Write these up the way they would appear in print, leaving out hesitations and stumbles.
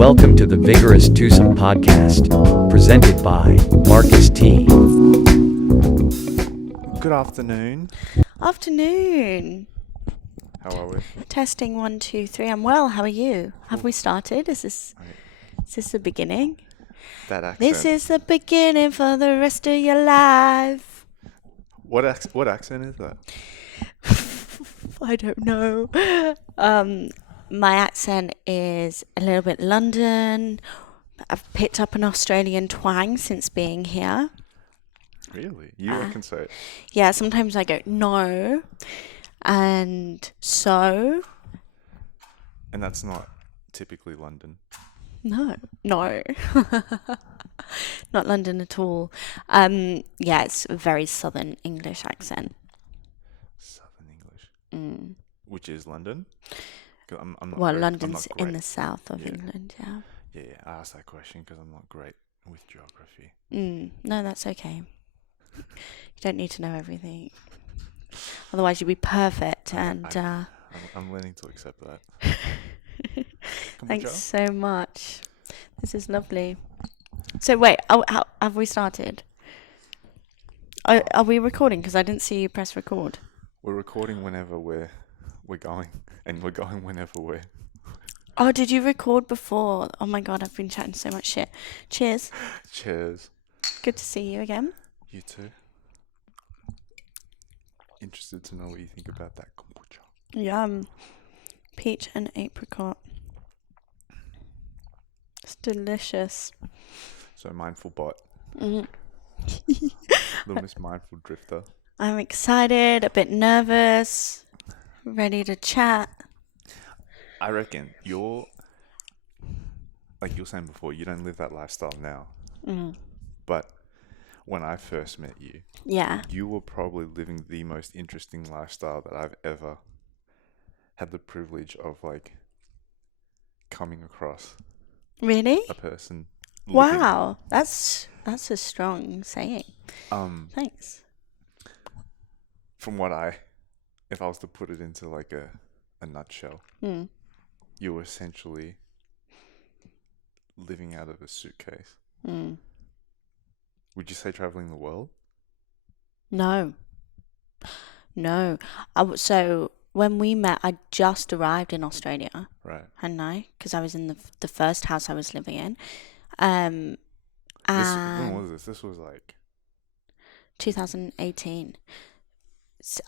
Welcome to the Vigorous TWOSOME podcast, presented by Marcus T. Good afternoon. Afternoon. How are we? Testing 1, 2, 3. I'm well. How are you? Have we started? Is this the beginning? That accent. This is the beginning for the rest of your life. What accent is that? I don't know. My accent is a little bit London. I've picked up an Australian twang since being here. Really? You reckon so? Yeah, sometimes I go, no, and so. And that's not typically London. No. Not London at all. Yeah, it's a very Southern English accent. Southern English. Which is London? I'm not Well, great. London's I'm not in the great. south of Yeah. England, yeah. Yeah, I asked that question because I'm not great with geography. No, that's okay. You don't need to know everything. Otherwise, you'd be perfect. And I'm learning to accept that. thanks so much. This is lovely. So wait, how have we started? Are we recording? Because I didn't see you press record. We're recording whenever we're going, and we're going whenever we're. Oh, did you record before? Oh my god, I've been chatting so much shit. Cheers. Cheers. Good to see you again. You too. Interested to know what you think about that kombucha. Yum. Peach and apricot. It's delicious. So mindful bot. Mm. Little Miss Mindful Drifter. I'm excited, a bit nervous, ready to chat. I reckon you're, like you were saying before, you don't live that lifestyle now. But when I first met you, Yeah. you were probably living the most interesting lifestyle that I've ever had the privilege of, like, coming across. Really? A person. Wow. That's a strong saying. Thanks. From if I was to put it into like a nutshell, you were essentially living out of a suitcase. Would you say traveling the world? No. So when we met, I just arrived in Australia. Right. Hadn't I? Because I was in the first house I was living in. When was this? This was like 2018.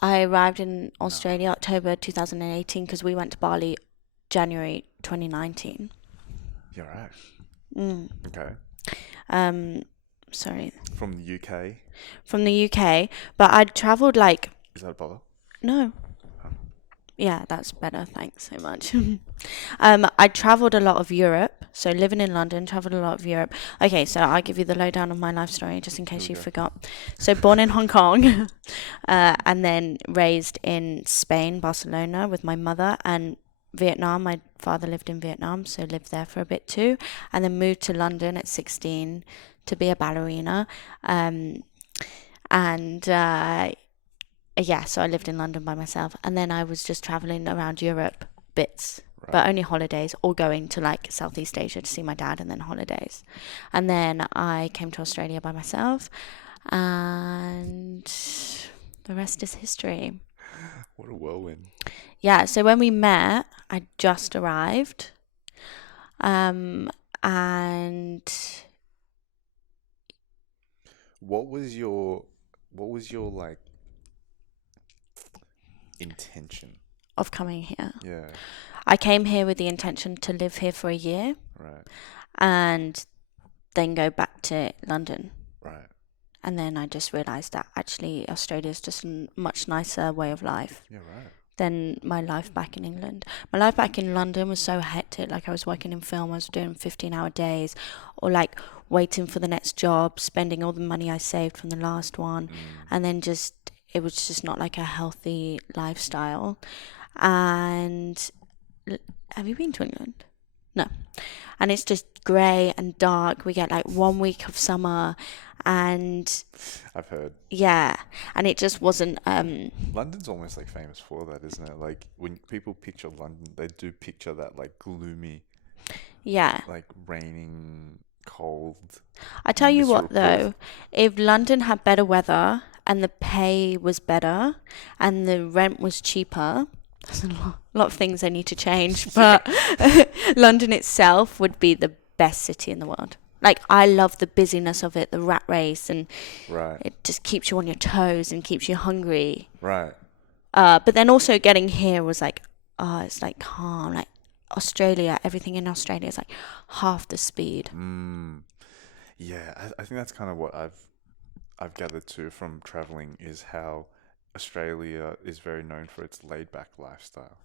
I arrived in Australia October 2018 because we went to Bali January 2019. You're right. Okay. Sorry. From the UK. From the UK, but I'd travelled like. Is that a bother? No. Yeah, that's better. Thanks so much. I travelled a lot of Europe. So living in London, travelled a lot of Europe. Okay, so I'll give you the lowdown of my life story just in case you forgot. So born in Hong Kong and then raised in Spain, Barcelona with my mother, and Vietnam. My father lived in Vietnam, so lived there for a bit too. And then moved to London at 16 to be a ballerina. Yeah, so I lived in London by myself. And then I was just travelling around Europe bits, but only holidays, or going to like Southeast Asia to see my dad and then holidays. And then I came to Australia by myself, and the rest is history. What a whirlwind. Yeah, so when we met, I just arrived. And what was your like intention of coming here? Yeah. I came here with the intention to live here for a year. Right. And then go back to London. Right. And then I just realised that actually Australia is just a much nicer way of life. Yeah, right. Than my life back in England. My life back in London was so hectic. Like I was working in film, I was doing 15-hour days, or like waiting for the next job, spending all the money I saved from the last one, and then it was just not like a healthy lifestyle. And have you been to England? No. And it's just grey and dark. We get like 1 week of summer, and I've heard. Yeah, and it just wasn't. London's almost like famous for that, isn't it? Like when people picture London, they do picture that like gloomy. Yeah. like raining, cold. I tell you what, miserable. though, if London had better weather and the pay was better and the rent was cheaper, there's a lot of things I need to change, but London itself would be the best city in the world. Like, I love the busyness of it, the rat race, and Right, it just keeps you on your toes and keeps you hungry. right. But then also getting here was like, it's like calm. Like Australia, everything in Australia is like half the speed. Yeah, I think that's kind of what I've gathered too from traveling is how Australia is very known for its laid back lifestyle.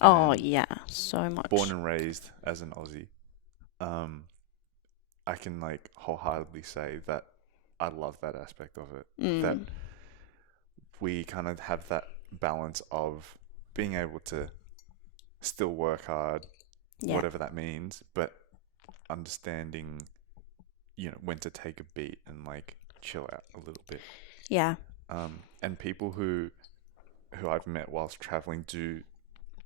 Oh And yeah, so much. born and raised as an Aussie, I can like wholeheartedly say that I love that aspect of it. That we kind of have that balance of being able to still work hard, Yeah. whatever that means, but understanding, when to take a beat and like chill out a little bit. Yeah. And people who I've met whilst traveling do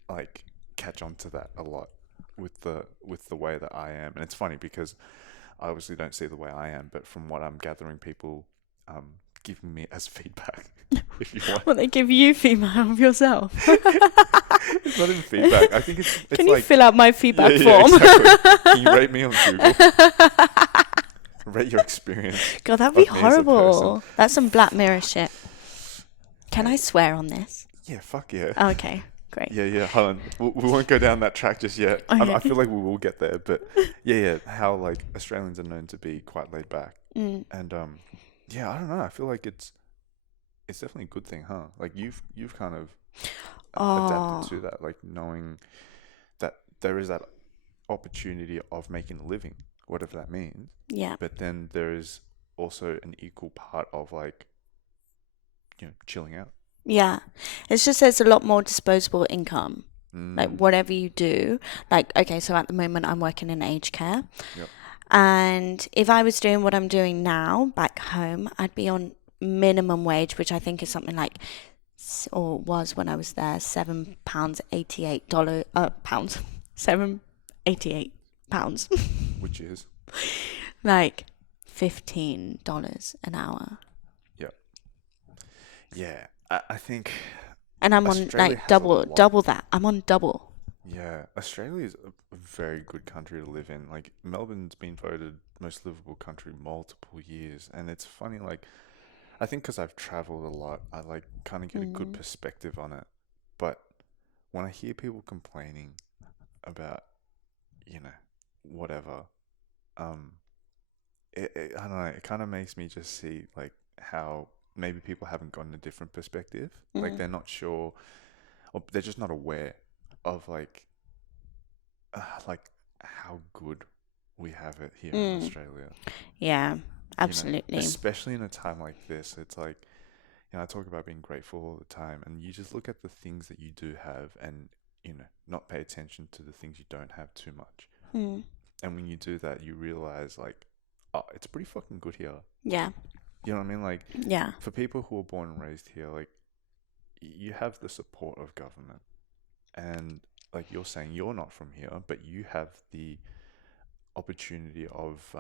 like catch on to that a lot with the way that I am. And it's funny because I obviously don't see the way I am, but from what I'm gathering, people giving me as feedback, if you want. Well, they give you feedback of yourself. It's not even feedback. I think it's Can you like, fill out my feedback yeah, form? exactly. Can you rate me on Google? Rate your experience. God, that'd be of me as a person. horrible. That's some Black Mirror shit. Can I swear on this? Yeah, fuck yeah. Okay, great. Yeah. Hold on. We won't go down that track just yet. Okay. I feel like we will get there, but yeah. How like Australians are known to be quite laid back, and yeah, I don't know. I feel like it's definitely a good thing, huh? Like you've kind of adapted to that, like knowing that there is that opportunity of making a living, whatever that means. Yeah. But then there is also an equal part of like, chilling out. Yeah. It's just there's a lot more disposable income. Like whatever you do. Like, okay, so at the moment I'm working in aged care. Yep. And if I was doing what I'm doing now back home, I'd be on minimum wage, which I think is something like, or was when I was there, £7.88 pounds. £7.88. Which is Like $15 an hour. Yep. Yeah. I think And I'm on Australia like has a double lot. that. I'm on double. Yeah, Australia is a very good country to live in. Like Melbourne's been voted most livable country multiple years, and it's funny. Like I think because I've traveled a lot, I like kind of get a good perspective on it. But when I hear people complaining about, whatever, I don't know. It kind of makes me just see like how maybe people haven't gotten a different perspective. Like they're not sure, or they're just not aware of like how good we have it here in Australia. Yeah, absolutely. Especially in a time like this, it's like, I talk about being grateful all the time, and you just look at the things that you do have, and not pay attention to the things you don't have too much. And when you do that, you realize like, oh, it's pretty fucking good here. Yeah. You know what I mean? Like, Yeah. for people who are born and raised here, like, you have the support of government. And, like you're saying, you're not from here, but you have the opportunity of,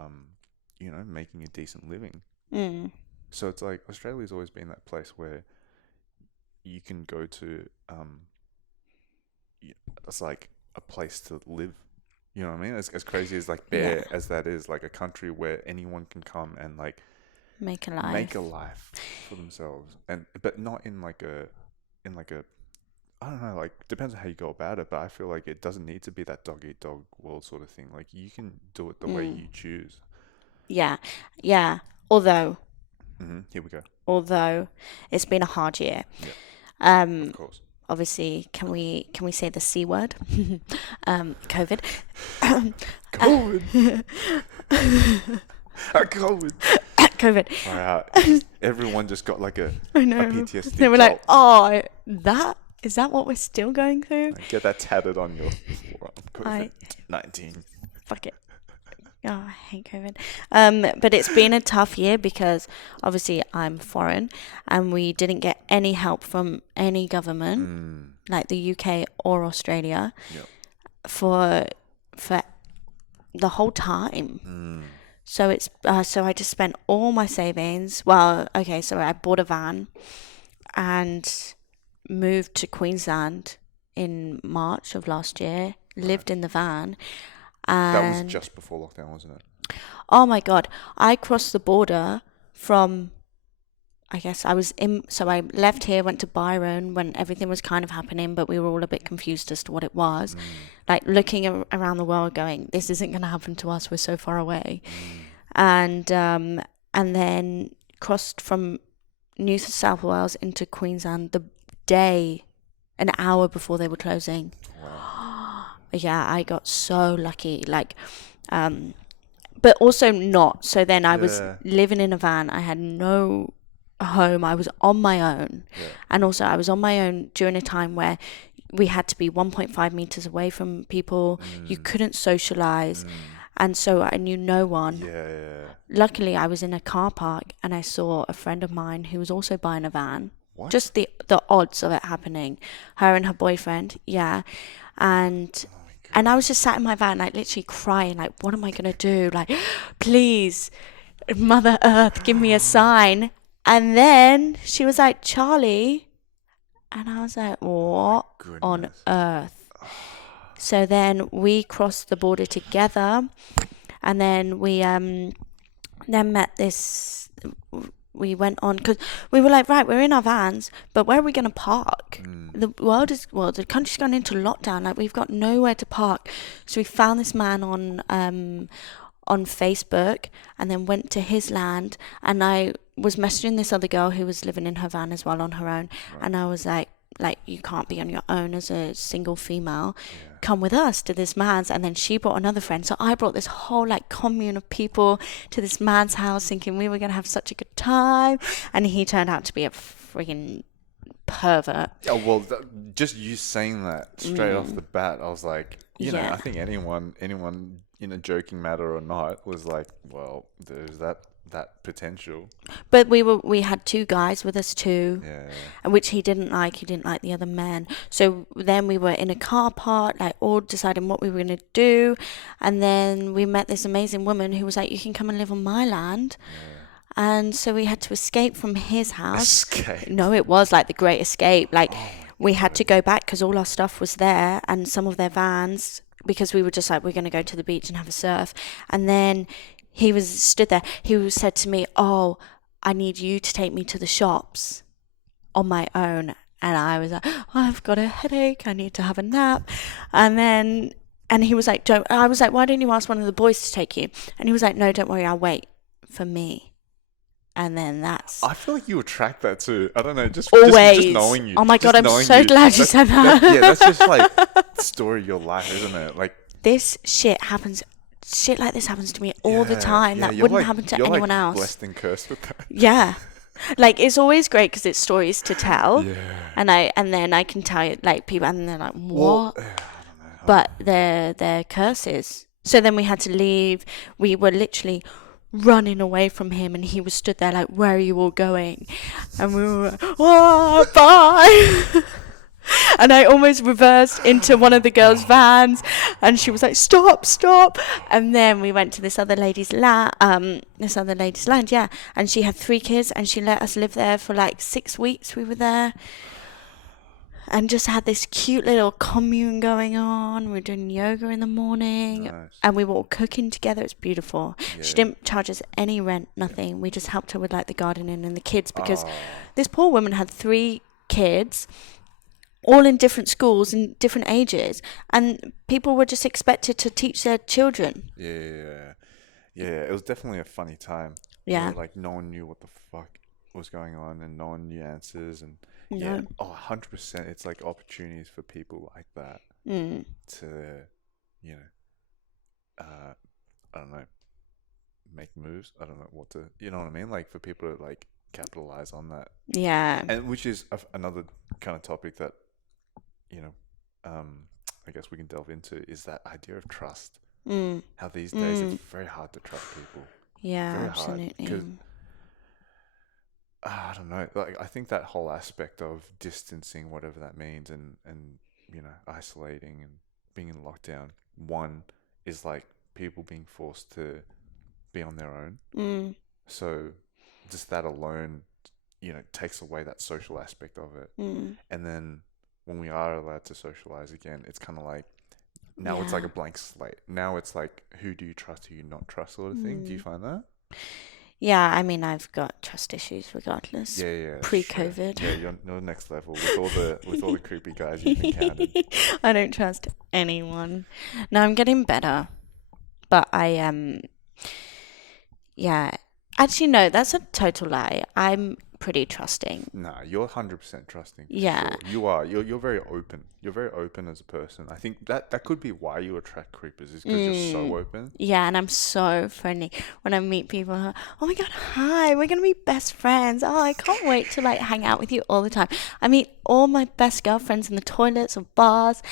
making a decent living. So it's like, Australia's always been that place where you can go to, it's like a place to live. You know what I mean? As crazy as like bare as that is, like a country where anyone can come and like make a life for themselves, but not in like a I don't know, like depends on how you go about it, but I feel like it doesn't need to be that dog eat dog world sort of thing. Like you can do it the way you choose. Yeah. Although Here we go. Although it's been a hard year. Yeah. Of course. Obviously, can we say the C word? COVID. COVID. COVID. COVID. Wow. Everyone just got like a I know. a PTSD. They were like, "Oh, is that what we're still going through?" Get that tatted on your forearm. COVID-19. Fuck it. Oh, I hate COVID. But it's been a tough year because obviously I'm foreign and we didn't get any help from any government, like the UK or Australia, for the whole time. Mm. So so I just spent all my savings. Well, okay, so I bought a van and moved to Queensland in March of last year. Lived in the van, That was and just before lockdown, wasn't it? oh my God, I crossed the border from. I guess I was in. So I left here, went to Byron when everything was kind of happening, but we were all a bit confused as to what it was. Like looking around the world, going, "This isn't going to happen to us. We're so far away." And then crossed from New South Wales into Queensland an hour before they were closing. Wow. Yeah, I got so lucky. Like, but also not. So then I was Yeah. living in a van. I had no home. I was on my own. Yeah. And also I was on my own during a time where we had to be 1.5 meters away from people. You couldn't socialize. And so I knew no one. Yeah. Luckily, I was in a car park and I saw a friend of mine who was also buying a van. What? Just the odds of it happening. Her and her boyfriend, yeah. And I was just sat in my van, like literally crying, like, what am I gonna do? Like, please, Mother Earth, give me a sign. And then she was like, Charlie. And I was like, what on Goodness. earth? So then we crossed the border together, and then we then met this. We went on because we were like, right, we're in our vans, but where are we going to park? The the country's gone into lockdown. Like, we've got nowhere to park. So we found this man on Facebook, and then went to his land, and I was messaging this other girl who was living in her van as well on her own, and I was like, you can't be on your own as a single female. Come with us to this man's. And then she brought another friend, so I brought this whole like commune of people to this man's house, thinking we were gonna have such a good time, and he turned out to be a freaking pervert. Oh, well, just you saying that straight off the bat, I was like, you know, Yeah. I think anyone, in a joking matter or not, was like, well, there's that potential. But we had two guys with us too, Yeah. and which he didn't like. He didn't like the other men. So then we were in a car park, like all deciding what we were gonna do, and then we met this amazing woman who was like, "You can come and live on my land." And so we had to escape from his house. Escape. No, it was like the Great Escape. Like, we had to go back because all our stuff was there, and some of their vans, because we were just like, we're going to go to the beach and have a surf. And then he was stood there. He said to me, "Oh, I need you to take me to the shops on my own." And I was like, "Oh, I've got a headache. I need to have a nap." And he was like, "Don't." I was like, "Why don't you ask one of the boys to take you?" And he was like, "No, don't worry. I'll wait for me." And then I feel like you attract that too. I don't know, just knowing you. Oh my God, Just I'm knowing so glad you said that. Yeah, that's just like the story of your life, isn't it? Like, this shit happens. Shit like this happens to me all the yeah, time. yeah, That you're wouldn't like- happen to you're anyone like else. Blessed and cursed with that. Yeah. Like, it's always great because it's stories to tell. Yeah. And then I can tell you, like, people, and they're like, Well, what? I don't know. But they're curses. So then we had to leave. We were literally running away from him, and he was stood there like, "Where are you all going?" And we were like, "Oh, bye." And I almost reversed into one of the girls' vans, and she was like, "Stop, stop!" And then we went to this other lady's land, yeah. And she had 3 kids, and she let us live there for like 6 weeks. We were there, and just had this cute little commune going on. We were doing yoga in the morning, Nice. and we were all cooking together. It's beautiful. Yeah. She didn't charge us any rent, nothing. We just helped her with like the gardening and the kids, because Oh. this poor woman had 3 kids, all in different schools and different ages, and people were just expected to teach their children. Yeah. It was definitely a funny time. Yeah. Where, like, no one knew what the fuck was going on, and no one knew answers, and No. 100%. It's like opportunities for people like that to, you know, I don't know, make moves. I don't know what to, you know what I mean? Like, for people to like capitalize on that, Yeah. and which is another kind of topic that, you know, I guess we can delve into, is that idea of trust. How these days it's very hard to trust people. Yeah, Very hard, absolutely. 'cause I don't know. Like, I think that whole aspect of distancing, whatever that means, and you know, isolating and being in lockdown, one is like people being forced to be on their own. Mm. So just that alone, takes away that social aspect of it. Mm. And then when we are allowed to socialize again, it's kind of like, now it's like a blank slate. Now it's like, who do you trust, who you not trust, sort of thing. Do you find that? Yeah, I mean, I've got trust issues regardless. Yeah. Pre-COVID. Sure. Yeah, you're next level with all the creepy guys you've encountered. I don't trust anyone. No, I'm getting better, but yeah. Actually, no, that's a total lie. I'm pretty trusting. Nah, you're 100% trusting. Yeah. Sure. You are. You're very open. You're very open as a person. I think that could be why you attract creepers, is because you're so open. Yeah, and I'm so friendly. When I meet people, I'm like, oh my God, hi, we're going to be best friends. Oh, I can't wait to like hang out with you all the time. I meet all my best girlfriends in the toilets of bars.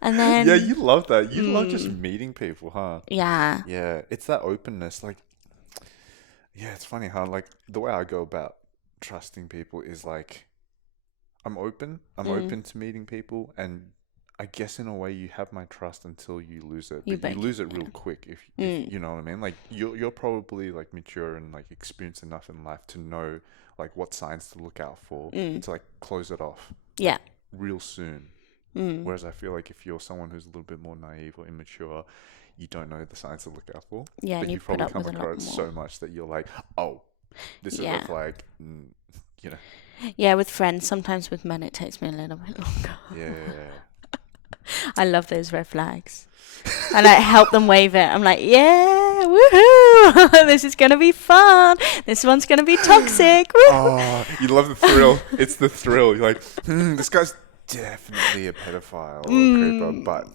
And then... Yeah, you love that. You love just meeting people, huh? Yeah. Yeah, it's that openness. Like, yeah, it's funny how, like, the way I go about trusting people is like, I'm open to meeting people, and I guess in a way you have my trust until you lose it. But you lose it real quick if you know what I mean. Like, you're probably like mature and like experienced enough in life to know like what signs to look out for and to like close it off. Yeah. Real soon. Whereas I feel like if you're someone who's a little bit more naive or immature, you don't know the signs to look out for. Yeah, but and you you put probably up come with a lot across more. so much that you're like, oh, this is a red flag. Yeah, with friends. Sometimes with men, it takes me a little bit longer. Yeah. I love those red flags. And I help them wave it. I'm like, yeah, woohoo! This is going to be fun. This one's going to be toxic. Woo! Oh, you love the thrill. It's the thrill. You're like, this guy's definitely a pedophile or a creeper, but...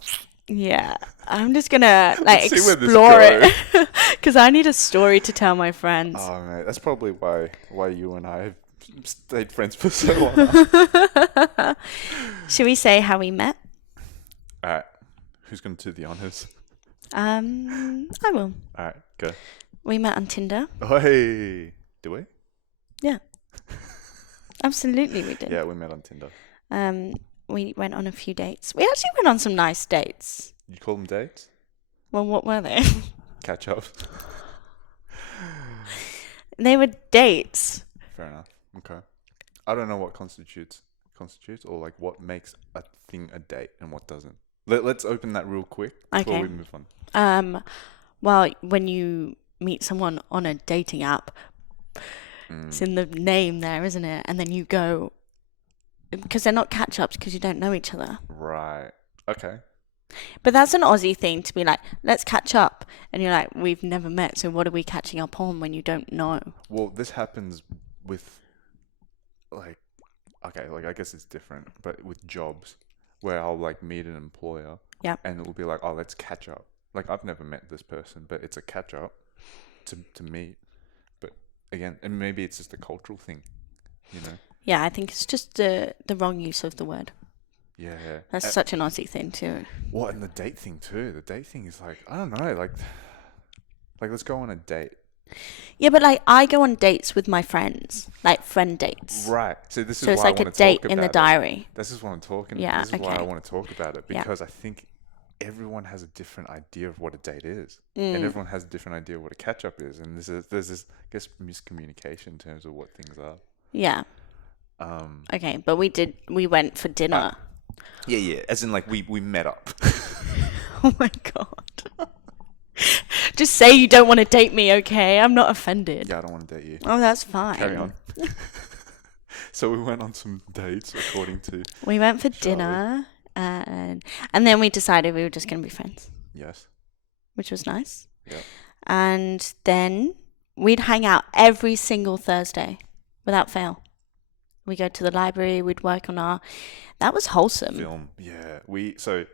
Yeah, I'm just going to like See where this explore goes. it. Because I need a story to tell my friends. Oh, mate, that's probably why you and I have stayed friends for so long. Should we say how we met? Alright, who's going to do the honors? I will. Alright, go. We met on Tinder. Oh, hey. Do we? Yeah. Absolutely we did. Yeah, we met on Tinder. We went on a few dates. We actually went on some nice dates. You call them dates? Well, what were they? Catch up. They were dates. Fair enough. Okay. I don't know what constitutes or like what makes a thing a date and what doesn't. Let's open that real quick before we move on. Well, when you meet someone on a dating app, it's in the name there, isn't it? And then you go, because they're not catch-ups because you don't know each other. Right. Okay. But that's an Aussie thing to be like, let's catch up. And you're like, we've never met, so what are we catching up on when you don't know? Well, this happens with, like, okay, like I guess it's different, but with jobs where I'll like meet an employer and it will be like, oh, let's catch up. Like, I've never met this person, but it's a catch up to meet. But again, and maybe it's just a cultural thing, you know? Yeah, I think it's just the wrong use of the word. Yeah. That's such an Aussie thing too. What, and the date thing too. The date thing is like, I don't know, like let's go on a date. Yeah, but like I go on dates with my friends, like friend dates. Right. So this is So it's why like I a want to date talk in the about diary. This is what I'm talking Yeah, This is why I okay. want to talk about it, because I think everyone has a different idea of what a date is. And everyone has a different idea of what a catch up is. And there's this, I guess, miscommunication in terms of what things are. Yeah. Okay, but we went for dinner. Yeah. As in, like, we met up. Oh my God. Just say you don't want to date me, okay? I'm not offended. Yeah, I don't want to date you. Oh, that's fine. Carry on. So we went on some dates, according to... We went for Charlie. dinner, and then we decided we were just going to be friends. Yes. Which was nice. Yeah. And then we'd hang out every single Thursday, without fail. We go to the library, we'd work on our... That was wholesome. Film. Yeah. So...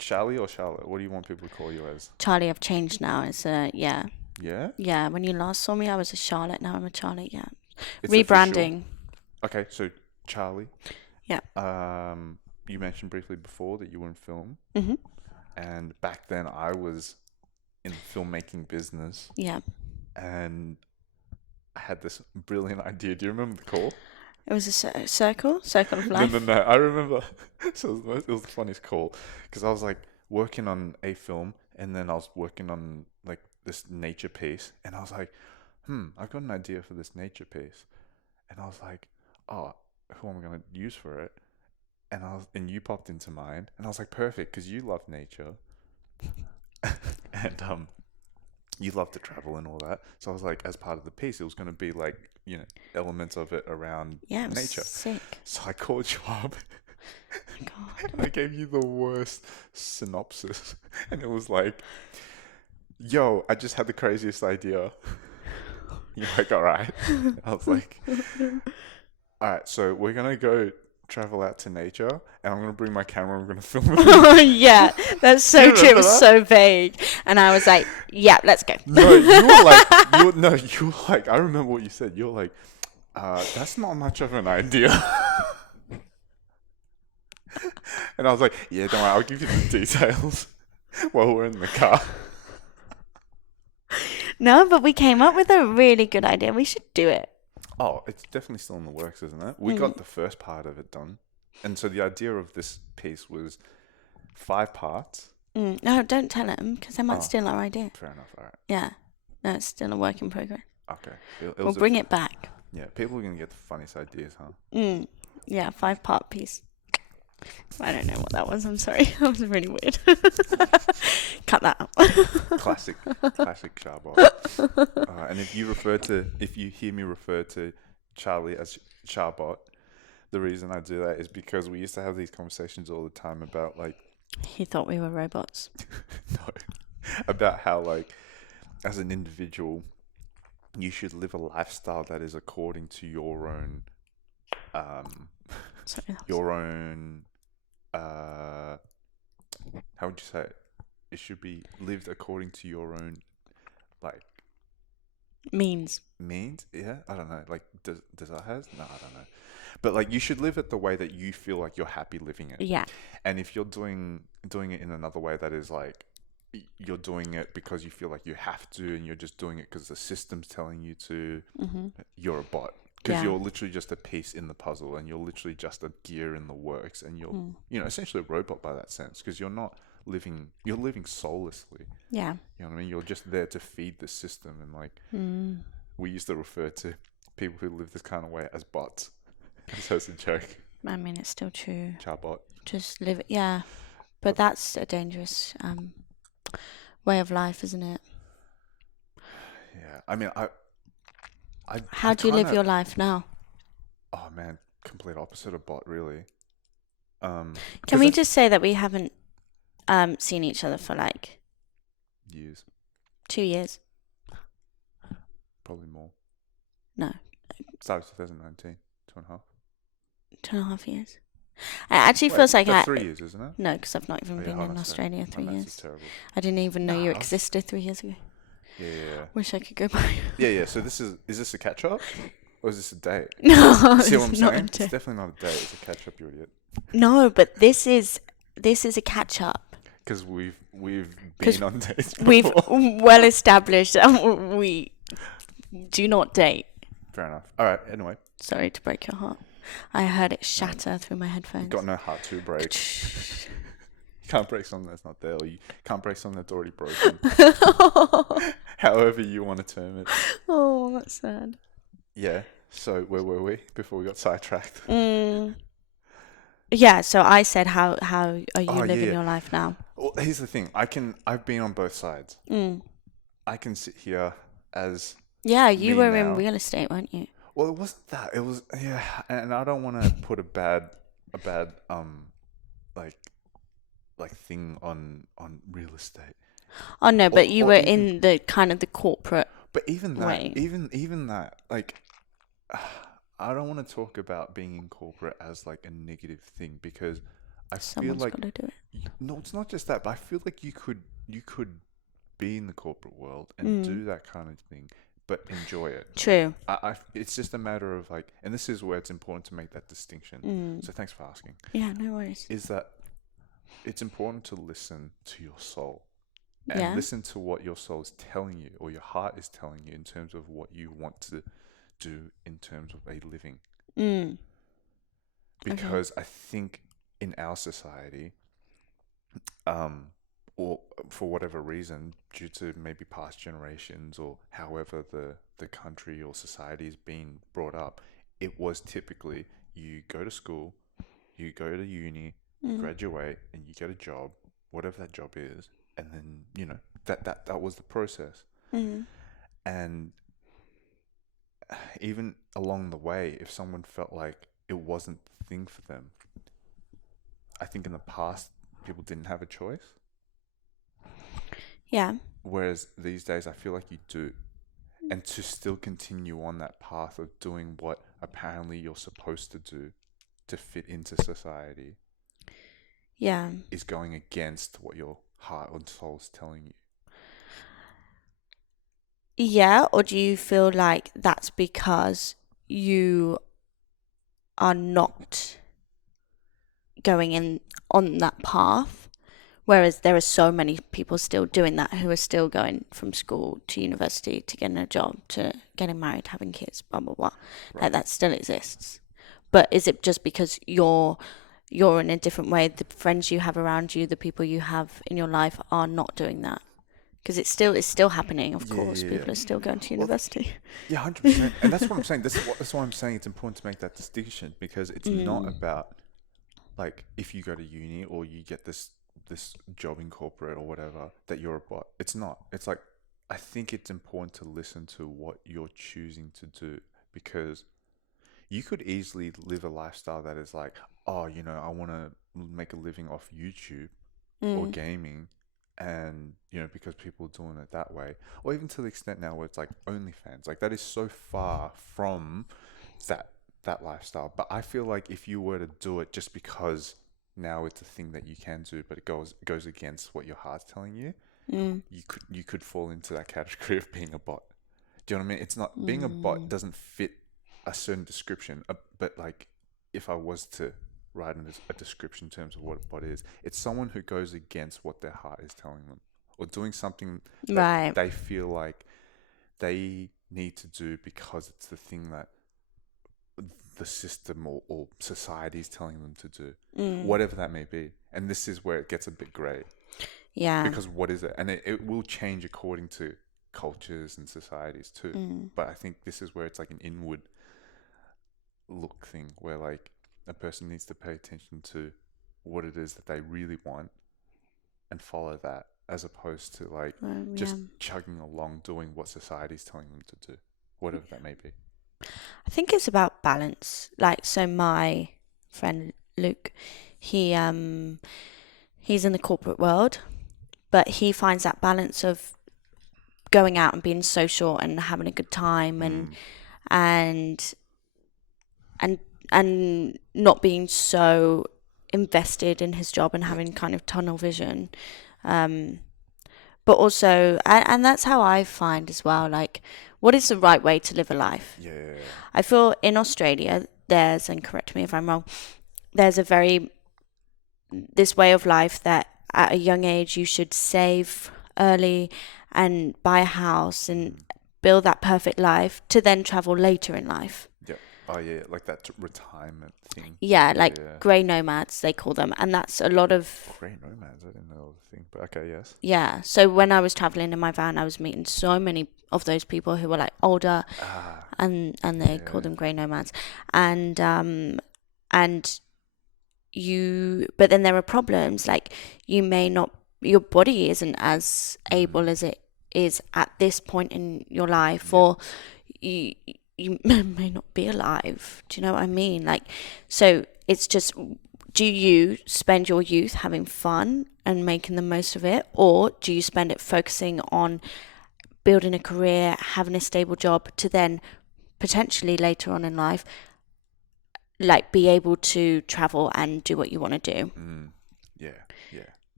Charlie or Charlotte? What do you want people to call you as? Charlie, I've changed now. It's yeah. Yeah? Yeah, when you last saw me, I was a Charlotte. Now I'm a Charlie, yeah. It's Rebranding. official. Okay, so Charlie. Yeah. You mentioned briefly before that you were in film. Mm-hmm. And back then I was in the filmmaking business. Yeah. And I had this brilliant idea. Do you remember the call? It was a circle of life. No. I remember. So it was the funniest call because I was like working on a film and then I was working on like this nature piece, and I was like, I've got an idea for this nature piece, and I was like, oh, who am I gonna use for it? And you popped into mind, and I was like, perfect, because you love nature, and you love to travel and all that. So I was like, as part of the piece, it was gonna be like, elements of it around Yeah, it was nature. sick. So I called you up. God. And I gave you the worst synopsis, and it was like, yo, I just had the craziest idea. You're like, all right. I was like, all right, so we're going to go travel out to nature, and I'm going to bring my camera, and we're going to film it. Oh, yeah, that's so You true. It was remember so vague. And I was like, yeah, let's go. No, you were like, I remember what you said. You were like, that's not much of an idea. And I was like, yeah, don't worry, I'll give you the details while we're in the car. No, but we came up with a really good idea. We should do it. Oh, it's definitely still in the works, isn't it? We got the first part of it done. And so the idea of this piece was 5 parts. No, don't tell him, because they might steal our idea. Fair enough, all right. Yeah. No, it's still a work in progress. Okay. We'll bring it back. Yeah, people are going to get the funniest ideas, huh? Yeah, 5-part piece. I don't know what that was. I'm sorry. That was really weird. Cut that out. Classic Charbot. And if you hear me refer to Charlie as Charbot, the reason I do that is because we used to have these conversations all the time about like. He thought we were robots. No, about how like, as an individual, you should live a lifestyle that is according to your own. Your own, how would you say it? It should be lived according to your own, like... Means. Yeah? I don't know. Like, does that have? No, I don't know. But, like, you should live it the way that you feel like you're happy living it. Yeah. And if you're doing it in another way that is, like, you're doing it because you feel like you have to, and you're just doing it because the system's telling you to, you're a bot. Because you're literally just a piece in the puzzle, and you're literally just a gear in the works, and you're, essentially a robot by that sense, because you're living soullessly. Yeah. You know what I mean? You're just there to feed the system, and like, we used to refer to people who live this kind of way as bots. So it's a joke. I mean, it's still true. Charbot. Just live it, yeah. But that's a dangerous way of life, isn't it? Yeah. I mean, How do you live your life now? Oh man, complete opposite of bot, really. Can we just say that we haven't seen each other for like years? 2 years. Probably more. No. Started 2019, 2.5. 2.5 years. It actually feels like that's 3 years, isn't it? No, because I've not even been in Australia 3 My maths years. is terrible. I didn't even know you existed 3 years ago. Yeah. Wish I could go back. Yeah. So is this a catch up, or is this a date? No, See what I'm it's not saying? a It's date. definitely not a date. It's a catch up, you idiot. No, but this is a catch up. Because we've been on dates before. We've well established that we do not date. Fair enough. All right. Anyway, Sorry to break your heart. I heard it shatter through my headphones. got no heart to break. You can't break something that's not there, or you can't break something that's already broken. However you want to term it. Oh, that's sad. Yeah. So where were we before we got sidetracked? Yeah. So I said, how are you living yeah. your life now? Well, here's the thing. I've been on both sides. I can sit here as Yeah, you me were now. in real estate, weren't you? Well, it wasn't that. It was and I don't want to put a bad like thing on real estate. Oh no, but you or were even- in the kind of the corporate. But even that, Right. even that, like, I don't want to talk about being in corporate as like a negative thing, because I Someone's feel like got to do it. no, it's not just that, but I feel like you could be in the corporate world and do that kind of thing, but enjoy it. True. It's just a matter of like, and this is where it's important to make that distinction. So thanks for asking. Yeah, no worries. Is that it's important to listen to your soul and Yeah. listen to what your soul is telling you, or your heart is telling you, in terms of what you want to do in terms of a living. Because I think in our society, or for whatever reason, due to maybe past generations or however the country or society is being brought up, it was typically you go to school, you go to uni, graduate, and you get a job, whatever that job is, and then that was the process. And even along the way, if someone felt like it wasn't the thing for them, I think in the past people didn't have a choice. Yeah. Whereas these days, I feel like you do. And to still continue on that path of doing what apparently you're supposed to do to fit into society, Yeah. is going against what your heart and soul is telling you. Yeah, or do you feel like that's because you are not going in on that path, whereas there are so many people still doing that who are still going from school to university to getting a job to getting married, having kids, blah blah blah. Right. Like that still exists. But is it just because you're in a different way? The friends you have around you, the people you have in your life are not doing that. Because it's still happening, of course. People are still going to university. Yeah, 100%. And that's what I'm saying. That's why I'm saying it's important to make that distinction, because it's not about, like, if you go to uni or you get this job in corporate or whatever, that you're a bot. It's not. It's like, I think it's important to listen to what you're choosing to do, because you could easily live a lifestyle that is like, oh, I want to make a living off YouTube or gaming. And, because people are doing it that way, or even to the extent now where it's like OnlyFans, like that is so far from that lifestyle. But I feel like if you were to do it just because now it's a thing that you can do, but it goes against what your heart's telling you, you could fall into that category of being a bot. Do you know what I mean? It's not, being a bot doesn't fit a certain description, but like, if I was to write in a description in terms of what a bot is, it's someone who goes against what their heart is telling them, or doing something that they feel like they need to do because it's the thing that the system or society is telling them to do, whatever that may be. And this is where it gets a bit grey. Yeah. Because what is it? And it will change according to cultures and societies too. But I think this is where it's like an inward look thing, where like a person needs to pay attention to what it is that they really want and follow that, as opposed to like just chugging along doing what society's telling them to do, whatever that may be. I think it's about balance. Like, so my friend Luke, he's in the corporate world, but he finds that balance of going out and being social and having a good time and not being so invested in his job and having kind of tunnel vision. But also, and that's how I find as well, like, what is the right way to live a life? Yeah. I feel in Australia, and correct me if I'm wrong, there's this way of life that at a young age you should save early and buy a house and build that perfect life to then travel later in life. Yeah. Oh yeah, like that retirement thing. Yeah, grey nomads, they call them. And that's a lot of... Grey nomads, I didn't know the thing. But okay, yes. Yeah, so when I was travelling in my van, I was meeting so many of those people who were like older, and they call them grey nomads. But then there are problems, like your body isn't as able as it is at this point in your life, or you may not be alive. Do you know what I mean? Like, so it's just, do you spend your youth having fun and making the most of it, or do you spend it focusing on building a career, having a stable job, to then potentially later on in life, like, be able to travel and do what you want to do? Yeah.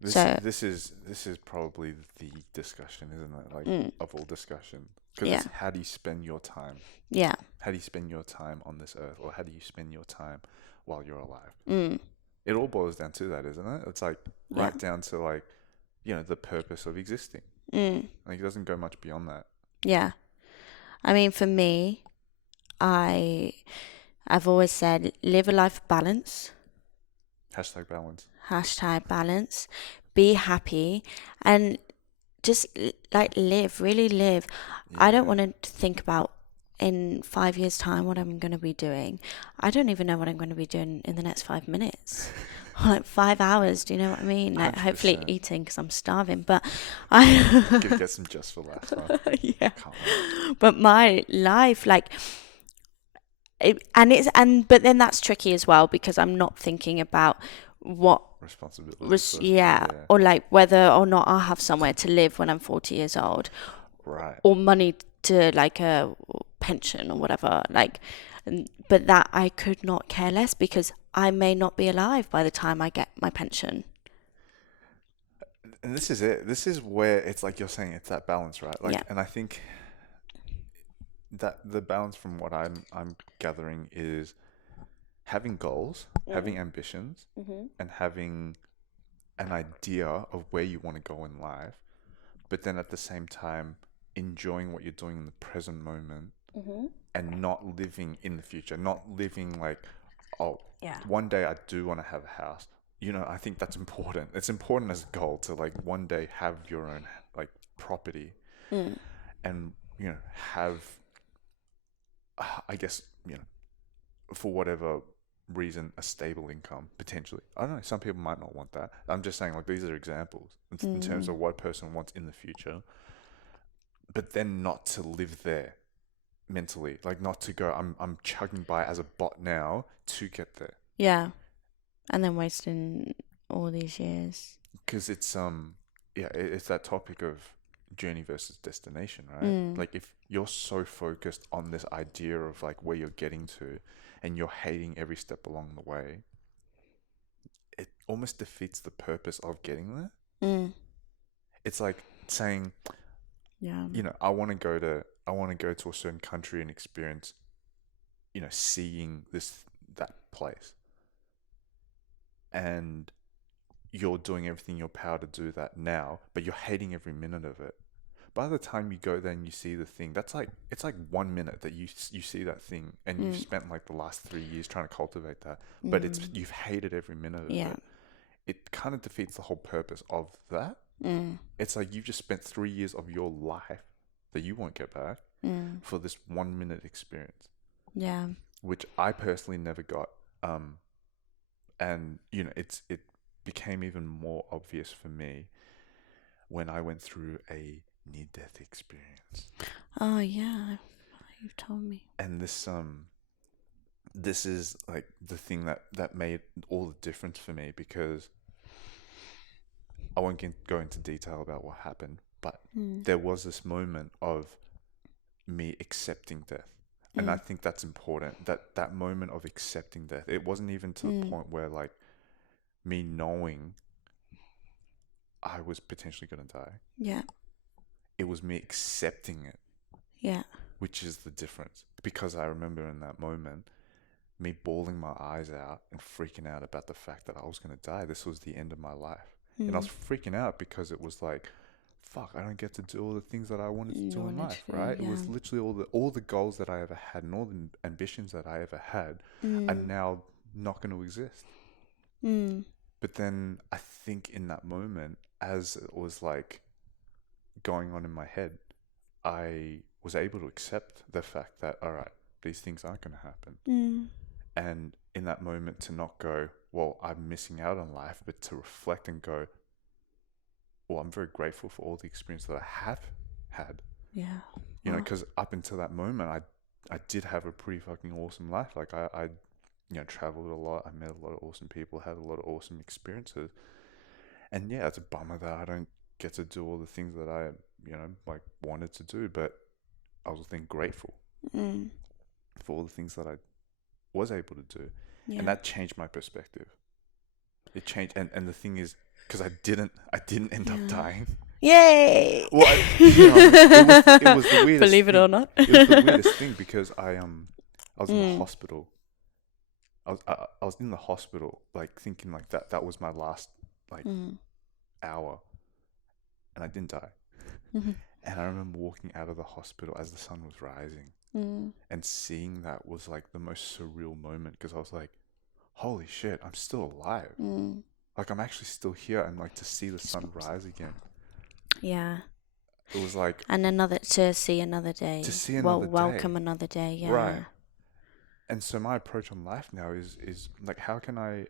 This is probably the discussion, isn't it? Like, of all discussion. Because it's how do you spend your time? Yeah. How do you spend your time on this earth? Or how do you spend your time while you're alive? It all boils down to that, isn't it? It's like right down to like, the purpose of existing. Like, it doesn't go much beyond that. Yeah. I mean, for me, I've always said, live a life of balance. #balance. #balance. be happy, and just like live, really live. I don't Yeah. want to think about in 5 years' time what I'm going to be doing. I don't even know what I'm going to be doing in the next 5 minutes. Or like 5 hours, do you know what I mean? Like, hopefully 100%. eating because I'm starving, but I Gonna get some just for last, huh? yeah. Can't wait. But my life, like, but then that's tricky as well because I'm not thinking about what Responsibilities first of all, yeah, yeah. or like whether or not I'll have somewhere to live when I'm 40 years old, Right. or money to like a pension or whatever. Like, but that I could not care less because I may not be alive by the time I get my pension. And this is it. This is where it's like you're saying it's that balance, right? Like, Yeah. and I think that the balance from what I'm gathering is having goals, having ambitions, and having an idea of where you want to go in life, but then at the same time enjoying what you're doing in the present moment and not living in the future, not living like, oh, Yeah. one day I do want to have a house. You know, I think that's important. It's important as a goal to like one day have your own like property and, you know, have, I guess, you know, for whatever reason, a stable income potentially. I don't know. Some people might not want that. I'm just saying, like, these are examples in terms of what a person wants in the future, but then not to live there mentally, like not to go. I'm chugging by as a bot now to get there. Yeah. And then wasting all these years. Because it's yeah, it's that topic of journey versus destination, right? Like if you're so focused on this idea of like where you're getting to and you're hating every step along the way, it almost defeats the purpose of getting there. It's like saying, Yeah. you know, I want to go to a certain country and experience, you know, seeing that place. And you're doing everything in your power to do that now, but you're hating every minute of it. By the time you go there and you see the thing, it's like 1 minute that you see that thing, and you've spent like the last 3 years trying to cultivate that, but you've hated every minute of Yeah. it. It kind of defeats the whole purpose of that. It's like you've just spent 3 years of your life that you won't get back for this 1 minute experience. Yeah. Which I personally never got. And you know, it became even more obvious for me when I went through a near-death experience. Oh yeah, you've told me. And this is like the thing that made all the difference for me, because I won't go into detail about what happened, but there was this moment of me accepting death. And I think that's important, that moment of accepting death. It wasn't even to the point where like me knowing I was potentially going to die. Yeah. It was me accepting it, Yeah. which is the difference. Because I remember in that moment, me bawling my eyes out and freaking out about the fact that I was going to die. This was the end of my life. And I was freaking out because it was like, fuck, I don't get to do all the things that I wanted to do in life, right? It was literally all the goals that I ever had and all the ambitions that I ever had are now not going to exist. But then I think in that moment, as it was like going on in my head, I was able to accept the fact that, all right, these things aren't going to happen. And in that moment to not go, well, I'm missing out on life, but to reflect and go, well, I'm very grateful for all the experience that I have had. Yeah. You know, because up until that moment, I did have a pretty fucking awesome life. Like I you know, traveled a lot. I met a lot of awesome people, had a lot of awesome experiences. And yeah, it's a bummer that I don't get to do all the things that I, you know, like wanted to do. But I was then grateful for all the things that I was able to do. Yeah. And that changed my perspective. It changed. And the thing is, because I didn't end up dying. Yay! Well, you know, it was the weirdest Believe it thing. or not. It was the weirdest thing because I was in the hospital. I was in the hospital, like thinking like that was my last like hour, and I didn't die. And I remember walking out of the hospital as the sun was rising, and seeing that was like the most surreal moment, because I was like, holy shit, I'm still alive. Like, I'm actually still here, and like to see the sun rise again. Yeah. It was like And to see another day. to see another day. Welcome another day. Yeah. Right. And so my approach on life now is like, how can I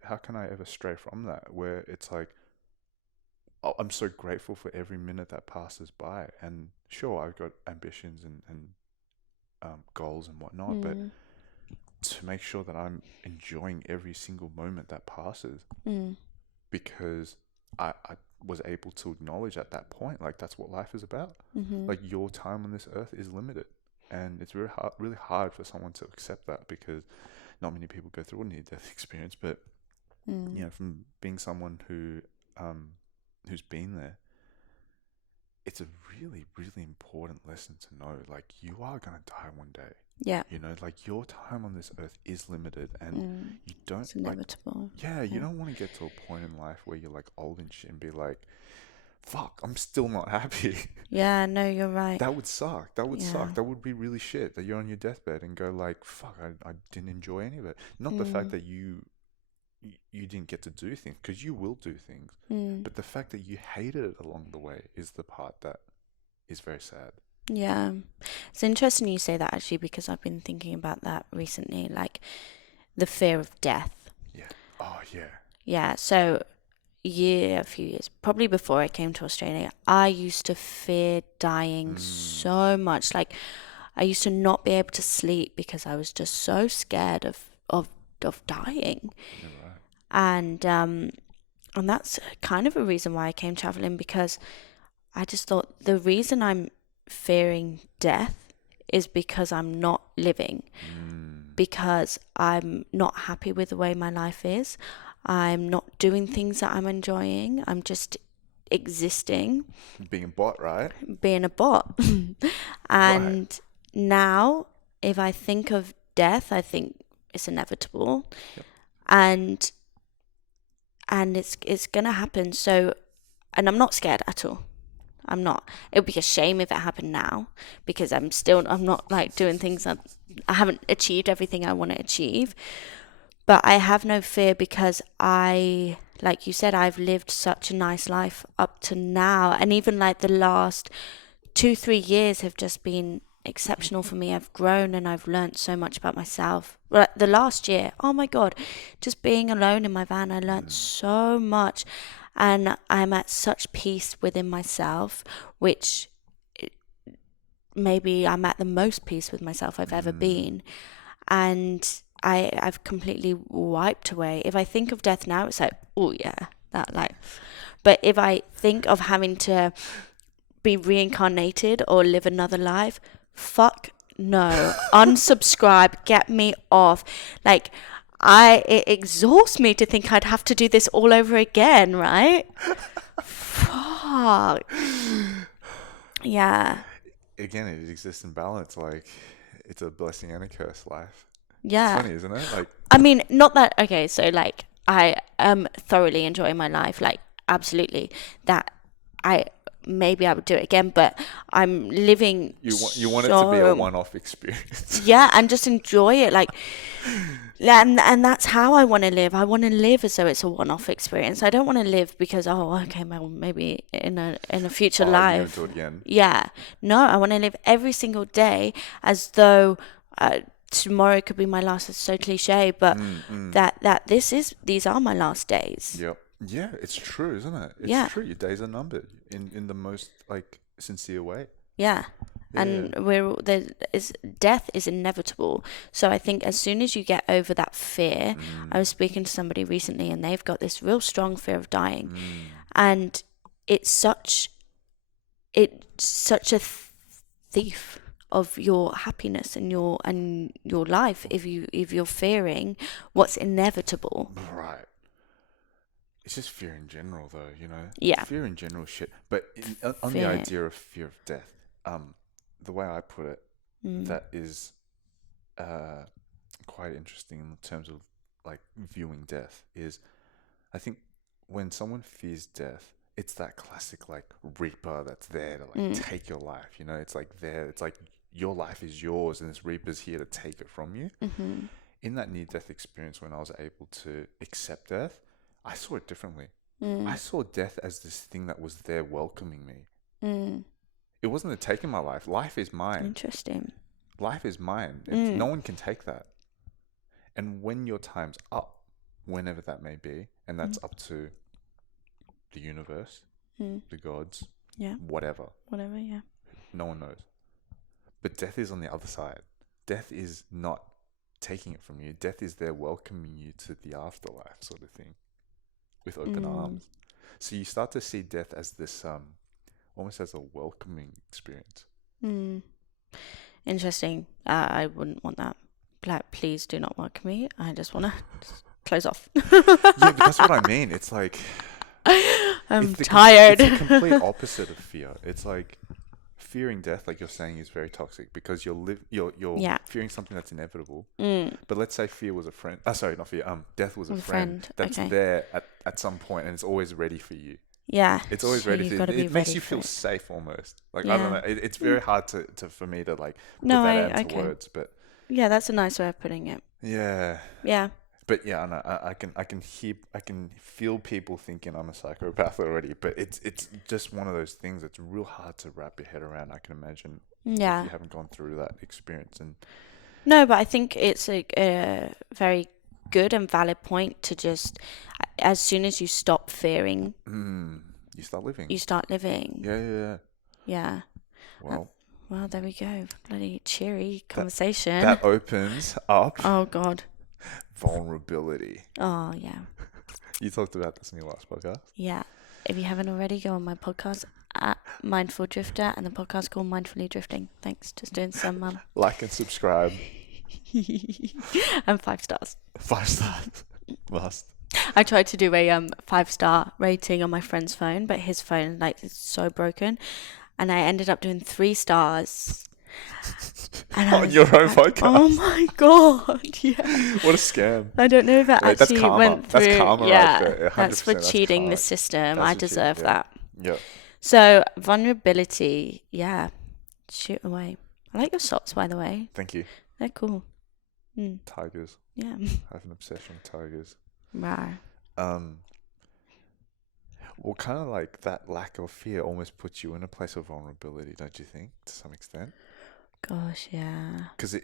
ever stray from that, where it's like, oh, I'm so grateful for every minute that passes by, and sure, I've got ambitions and goals and whatnot, but to make sure that I'm enjoying every single moment that passes, because I was able to acknowledge at that point, like, that's what life is about. Like, your time on this earth is limited, and it's really hard for someone to accept that, because not many people go through a near-death experience. But you know, from being someone who's been there, it's a really, really important lesson to know. Like, you are gonna die one day. Yeah. You know, like, your time on this earth is limited, and you don't. It's inevitable. Like, you don't want to get to a point in life where you're like old and shit and be like, fuck, I'm still not happy. Yeah, no, you're right. That would suck. That would Yeah. suck. That would be really shit, that you're on your deathbed and go like, fuck, I didn't enjoy any of it. Not the fact that you didn't get to do things, because you will do things, but the fact that you hated it along the way is the part that is very sad. Yeah. It's interesting you say that, actually, because I've been thinking about that recently, like the fear of death. Yeah. Oh, yeah. Yeah, so a few years, probably before I came to Australia, I used to fear dying so much. Like, I used to not be able to sleep because I was just so scared of dying. You're right. And that's kind of a reason why I came traveling, because I just thought the reason I'm fearing death is because I'm not living, because I'm not happy with the way my life is. I'm not doing things that I'm enjoying. I'm just existing. Being a bot, right? Being a bot. And now, if I think of death, I think it's inevitable. Yep. And it's gonna happen. So, and I'm not scared at all. I'm not. It would be a shame if it happened now, because I'm not like doing things that I haven't achieved everything I want to achieve. But I have no fear, because like you said, I've lived such a nice life up to now. And even like the last 2-3 years have just been exceptional for me. I've grown and I've learned so much about myself. Well, the last year, oh my God, just being alone in my van, I learned so much. And I'm at such peace within myself, which maybe I'm at the most peace with myself I've ever been. And I've completely wiped away. If I think of death now, it's like, oh yeah, that like. But if I think of having to be reincarnated or live another life, fuck no. Unsubscribe, get me off. Like, it exhausts me to think I'd have to do this all over again, right? Fuck. Yeah. Again, it exists in balance. Like, it's a blessing and a curse, life. Yeah. It's funny, isn't it? Like, I mean, not that, okay, so like, I am thoroughly enjoying my life, like, absolutely. That maybe I would do it again, but I'm living. you want it to be a one-off experience. Yeah, and just enjoy it, like, and that's how I want to live. I want to live as though it's a one-off experience. I don't want to live because, oh, okay, well, maybe in a future life. You're gonna do it again. Yeah, no, I want to live every single day as though tomorrow could be my last. It's so cliche, but that these are my last days. Yep. Yeah, it's true, isn't it? It's true. Your days are numbered in the most like sincere way. Yeah. And death is inevitable. So I think as soon as you get over that fear, I was speaking to somebody recently, and they've got this real strong fear of dying, and it's such a thief of your happiness and your life if you're fearing what's inevitable. Right. It's just fear in general, though. You know. Yeah. Fear in general, shit. But on the idea of fear of death, the way I put it, that is quite interesting in terms of like viewing death, is I think when someone fears death, it's that classic like reaper that's there to like take your life. You know, it's like there. It's like your life is yours, and this reaper's here to take it from you. In that near-death experience, when I was able to accept death, I saw it differently. I saw death as this thing that was there welcoming me. Mm. It wasn't taking my life. Life is mine. Interesting. Life is mine. No one can take that. And when your time's up, whenever that may be, and that's up to the universe, the gods, whatever. Whatever, yeah. No one knows. But death is on the other side. Death is not taking it from you. Death is there welcoming you to the afterlife sort of thing with open arms. So you start to see death as this, almost as a welcoming experience. Interesting. I wouldn't want that. Like, please do not welcome me. I just want to close off. Yeah, but that's what I mean. It's like... I'm tired. It's the complete opposite of fear. It's like fearing death, like you're saying, is very toxic because you're fearing something that's inevitable. But let's say fear was a friend. Sorry, not fear. Death was a friend that's there at some point and it's always ready for you. Yeah, it's always ready for you. It makes you feel safe almost. Like I don't know. It's very hard to for me to like put that into words. But yeah, that's a nice way of putting it. Yeah. Yeah. But yeah, no, I can feel people thinking I'm a psychopath already. But it's just one of those things that's real hard to wrap your head around. I can imagine. Yeah. If you haven't gone through that experience. And no, but I think it's a very good and valid point to just, as soon as you stop fearing, you start living. You start living. Yeah. Well, there we go. Bloody cheery conversation. That opens up. Oh God. Vulnerability. Oh yeah. You talked about this in your last podcast. Yeah. If you haven't already, go on my podcast at Mindful Drifter and the podcast called Mindfully Drifting. Thanks. Just doing some like and subscribe. And 5 stars. 5 stars. Must. I tried to do a 5-star rating on my friend's phone, but his phone is so broken, and I ended up doing 3 stars. And on your own podcast. Oh my God! Yeah. What a scam! I don't know if that actually went through. That's karma, yeah, right there. that's for cheating the system. I deserve that. Yeah. So vulnerability, yeah. Shoot away. I like your socks, by the way. Thank you. They're cool. Tigers. Yeah. I have an obsession with tigers. Wow. Well, kind of like that lack of fear almost puts you in a place of vulnerability, don't you think, to some extent? Gosh, yeah. Because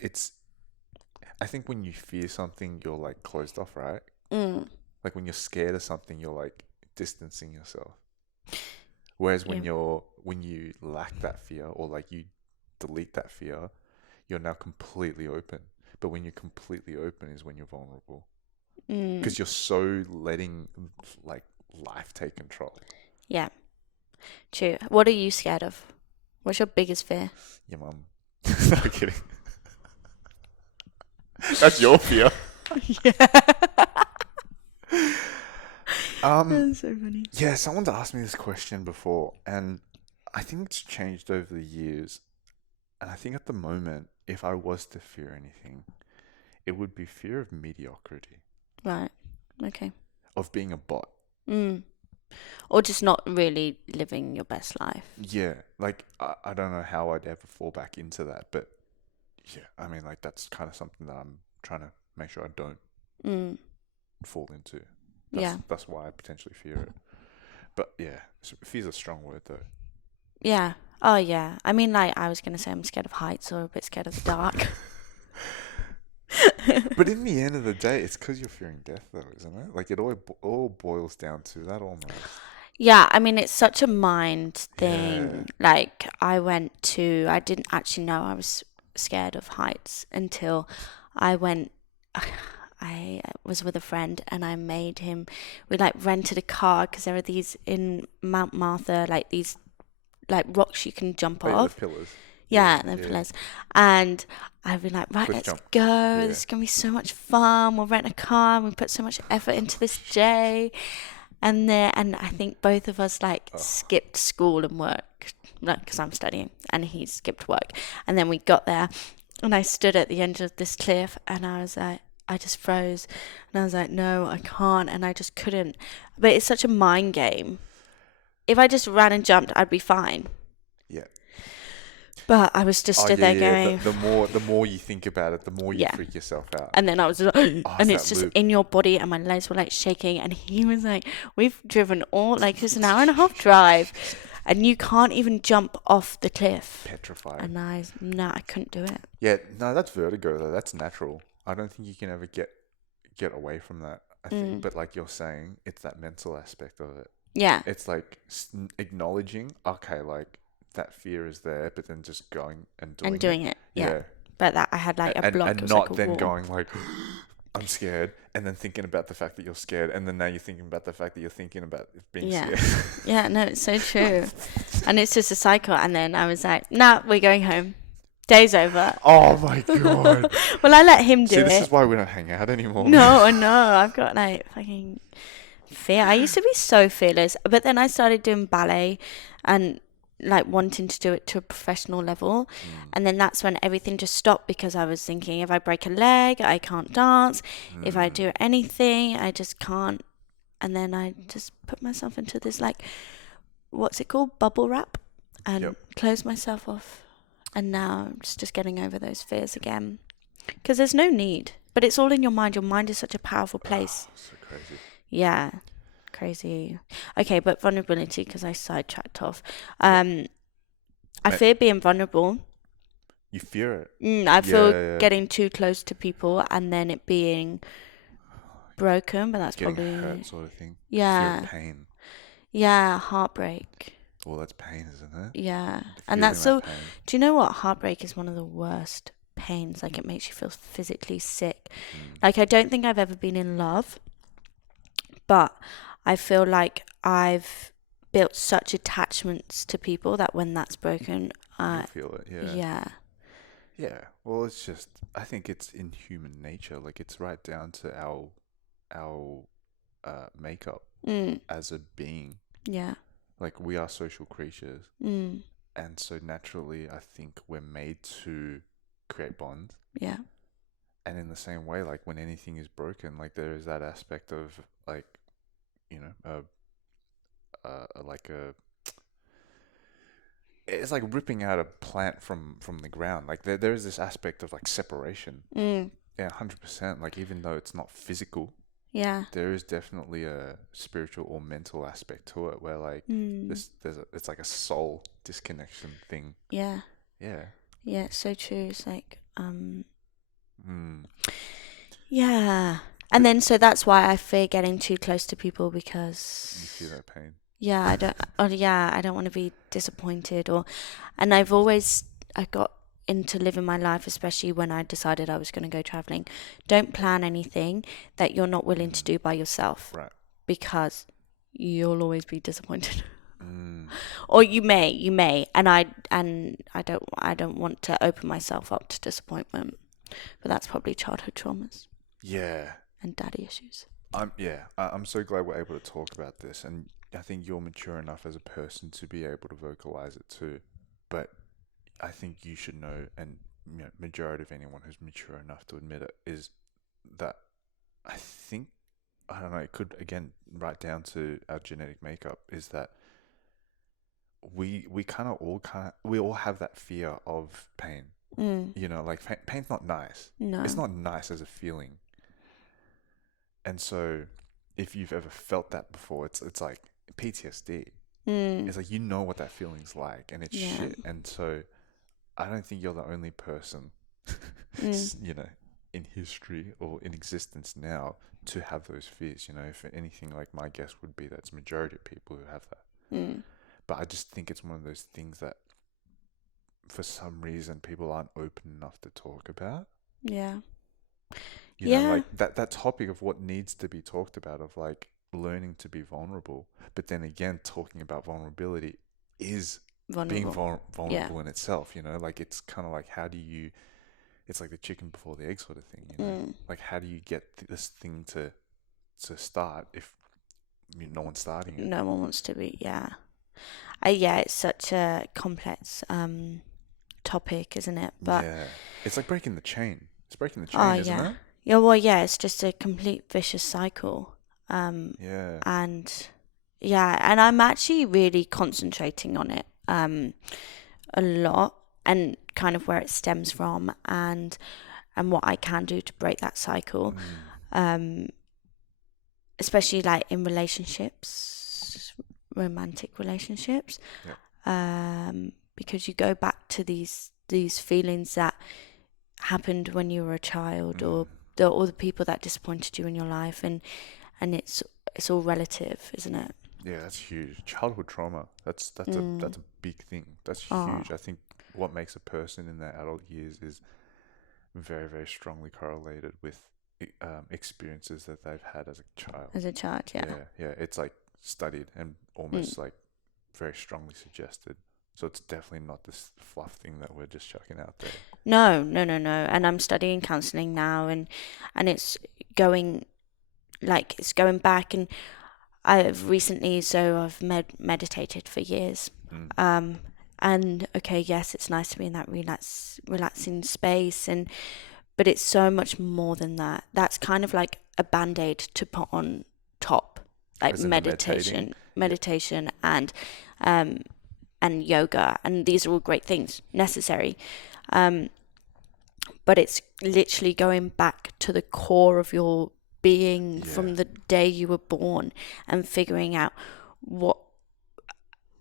I think when you fear something, you're like closed off, right? Like when you're scared of something, you're like distancing yourself. Whereas when you lack that fear or like you delete that fear, you're now completely open. But when you're completely open is when you're vulnerable. Because you're so letting like life take control. Yeah. True. What are you scared of? What's your biggest fear? Your mum. No kidding. That's your fear. Yeah. That's so funny. Yeah, someone's asked me this question before, and I think it's changed over the years. And I think at the moment, if I was to fear anything, it would be fear of mediocrity. Right. Okay. Of being a bot. Or just not really living your best life. Yeah. Like, I don't know how I'd ever fall back into that. But, yeah, I mean, like, that's kind of something that I'm trying to make sure I don't fall into. That's why I potentially fear it. But, yeah, fear's a strong word, though. Yeah. Oh, yeah. I mean, like, I was going to say I'm scared of heights or a bit scared of the dark. But in the end of the day, it's because you're fearing death, though, isn't it? Like, it all boils down to that almost. Yeah, I mean, it's such a mind thing. Yeah. Like, I didn't actually know I was scared of heights until I was with a friend and I made him, we rented a car because there are these in Mount Martha, these rocks you can jump off. The pillars. Yeah, the pillars. And I'd be like, right, let's go. Yeah. This is going to be so much fun. We'll rent a car. We put so much effort into this day. And I think both of us skipped school and work, because I'm studying, and he skipped work. And then we got there and I stood at the end of this cliff and I was like, I just froze. And I was like, no, I can't. And I just couldn't. But it's such a mind game. If I just ran and jumped, I'd be fine. Yeah. But I was just stood there going, The more you think about it, the more you Yeah. freak yourself out. and then I was like, and it's that just loop. in your body, and my legs were like shaking. And he was like, we've driven all, like, it's an hour and a half drive, and you can't even jump off the cliff. Petrified. And I couldn't do it. Yeah, no, that's vertigo though. That's natural. I don't think you can ever get away from that. I think, but like you're saying, it's that mental aspect of it. Yeah. It's like acknowledging, okay, like that fear is there, but then just going and doing it. Yeah. But that I had like a block. and it was not like a then wall. going like, I'm scared, and then thinking about the fact that you're scared, and then now you're thinking about the fact that you're thinking about being scared. Yeah, no, it's so true. And it's just a cycle. And then I was like, nah, we're going home. Day's over. Oh my god. Well, I let him do See, it. this is why we don't hang out anymore. No, I know. I've got like fucking fear. I used to be so fearless, but then I started doing ballet and like wanting to do it to a professional level. And then that's when everything just stopped, because I was thinking, if I break a leg, I can't dance. If I do anything, I just can't. And then I just put myself into this, like, what's it called? Bubble wrap, and close myself off. And now I'm just getting over those fears again, because there's no need. But it's all in your mind. Your mind is such a powerful place. So crazy. Yeah. Crazy. Okay, but vulnerability, because I sidetracked off. I fear being vulnerable. You fear it. I feel getting too close to people and then it being broken, but that's Getting probably hurt sort of thing. Yeah. Fear of pain. Yeah, heartbreak. Well, that's pain, isn't it? Yeah. Feeling And that's that so pain. do you know what? Heartbreak is one of the worst pains. Like, it makes you feel physically sick. Like, I don't think I've ever been in love, but I feel like I've built such attachments to people that when that's broken, You feel it, yeah. yeah. Yeah. Well, it's just, I think it's in human nature. Like, it's right down to our makeup as a being. Yeah. Like, we are social creatures. And so naturally, I think we're made to create bonds. Yeah. And in the same way, like, when anything is broken, like, there is that aspect of, like, you know, it's like ripping out a plant from the ground. Like, there is this aspect of, like, separation. Yeah, 100%. Like, even though it's not physical, Yeah. there is definitely a spiritual or mental aspect to it where, like, it's like a soul disconnection thing. Yeah. Yeah. Yeah, it's so true. It's like, yeah. And then, so that's why I fear getting too close to people, because You feel that pain. yeah, I don't want to be disappointed, and I got into living my life, especially when I decided I was going to go traveling. Don't plan anything that you're not willing to do by yourself. Right. Because you'll always be disappointed. Or you may, and I don't want to open myself up to disappointment. But that's probably childhood traumas Yeah. and daddy issues. I'm so glad we're able to talk about this, and I think you're mature enough as a person to be able to vocalize it too. But I think you should know, and you know, majority of anyone who's mature enough to admit it, is that I think, I don't know, it could again right down to our genetic makeup, is that we all have that fear of pain. You know, like, pain's not nice. No. It's not nice as a feeling. And so if you've ever felt that before, it's like PTSD. It's like, you know what that feeling's like, and it's shit. And so I don't think you're the only person, you know, in history or in existence now to have those fears. You know, if anything, like, my guess would be that it's majority of people who have that. But I just think it's one of those things that for some reason people aren't open enough to talk about. Yeah. You know, like that topic of what needs to be talked about, of like learning to be vulnerable. But then again, talking about vulnerability is being vulnerable in itself, you know, like, it's kind of like, it's like the chicken before the egg sort of thing, you know, like, how do you get this thing to start if no one's starting it? No one wants to be, yeah. It's such a complex topic, isn't it? But yeah, it's like breaking the chain. It's breaking the chain, isn't it? Yeah, well, yeah, it's just a complete vicious cycle. And I'm actually really concentrating on it a lot, and kind of where it stems from, and what I can do to break that cycle, especially like in relationships, romantic relationships, because you go back to these feelings that happened when you were a child, or the people that disappointed you in your life, and it's all relative, isn't it? Yeah, that's huge. Childhood trauma. That's a big thing. That's huge. I think what makes a person in their adult years is very, very strongly correlated with experiences that they've had as a child. Yeah. It's like studied and almost like very strongly suggested. So it's definitely not this fluff thing that we're just chucking out there. No. And I'm studying counselling now, and it's going back, and I've recently, I've meditated for years. And okay, yes, it's nice to be in that relaxing space, but it's so much more than that. That's kind of like a band-aid to put on top, like meditation, and yoga, and these are all great things, necessary. But it's literally going back to the core of your being from the day you were born, and figuring out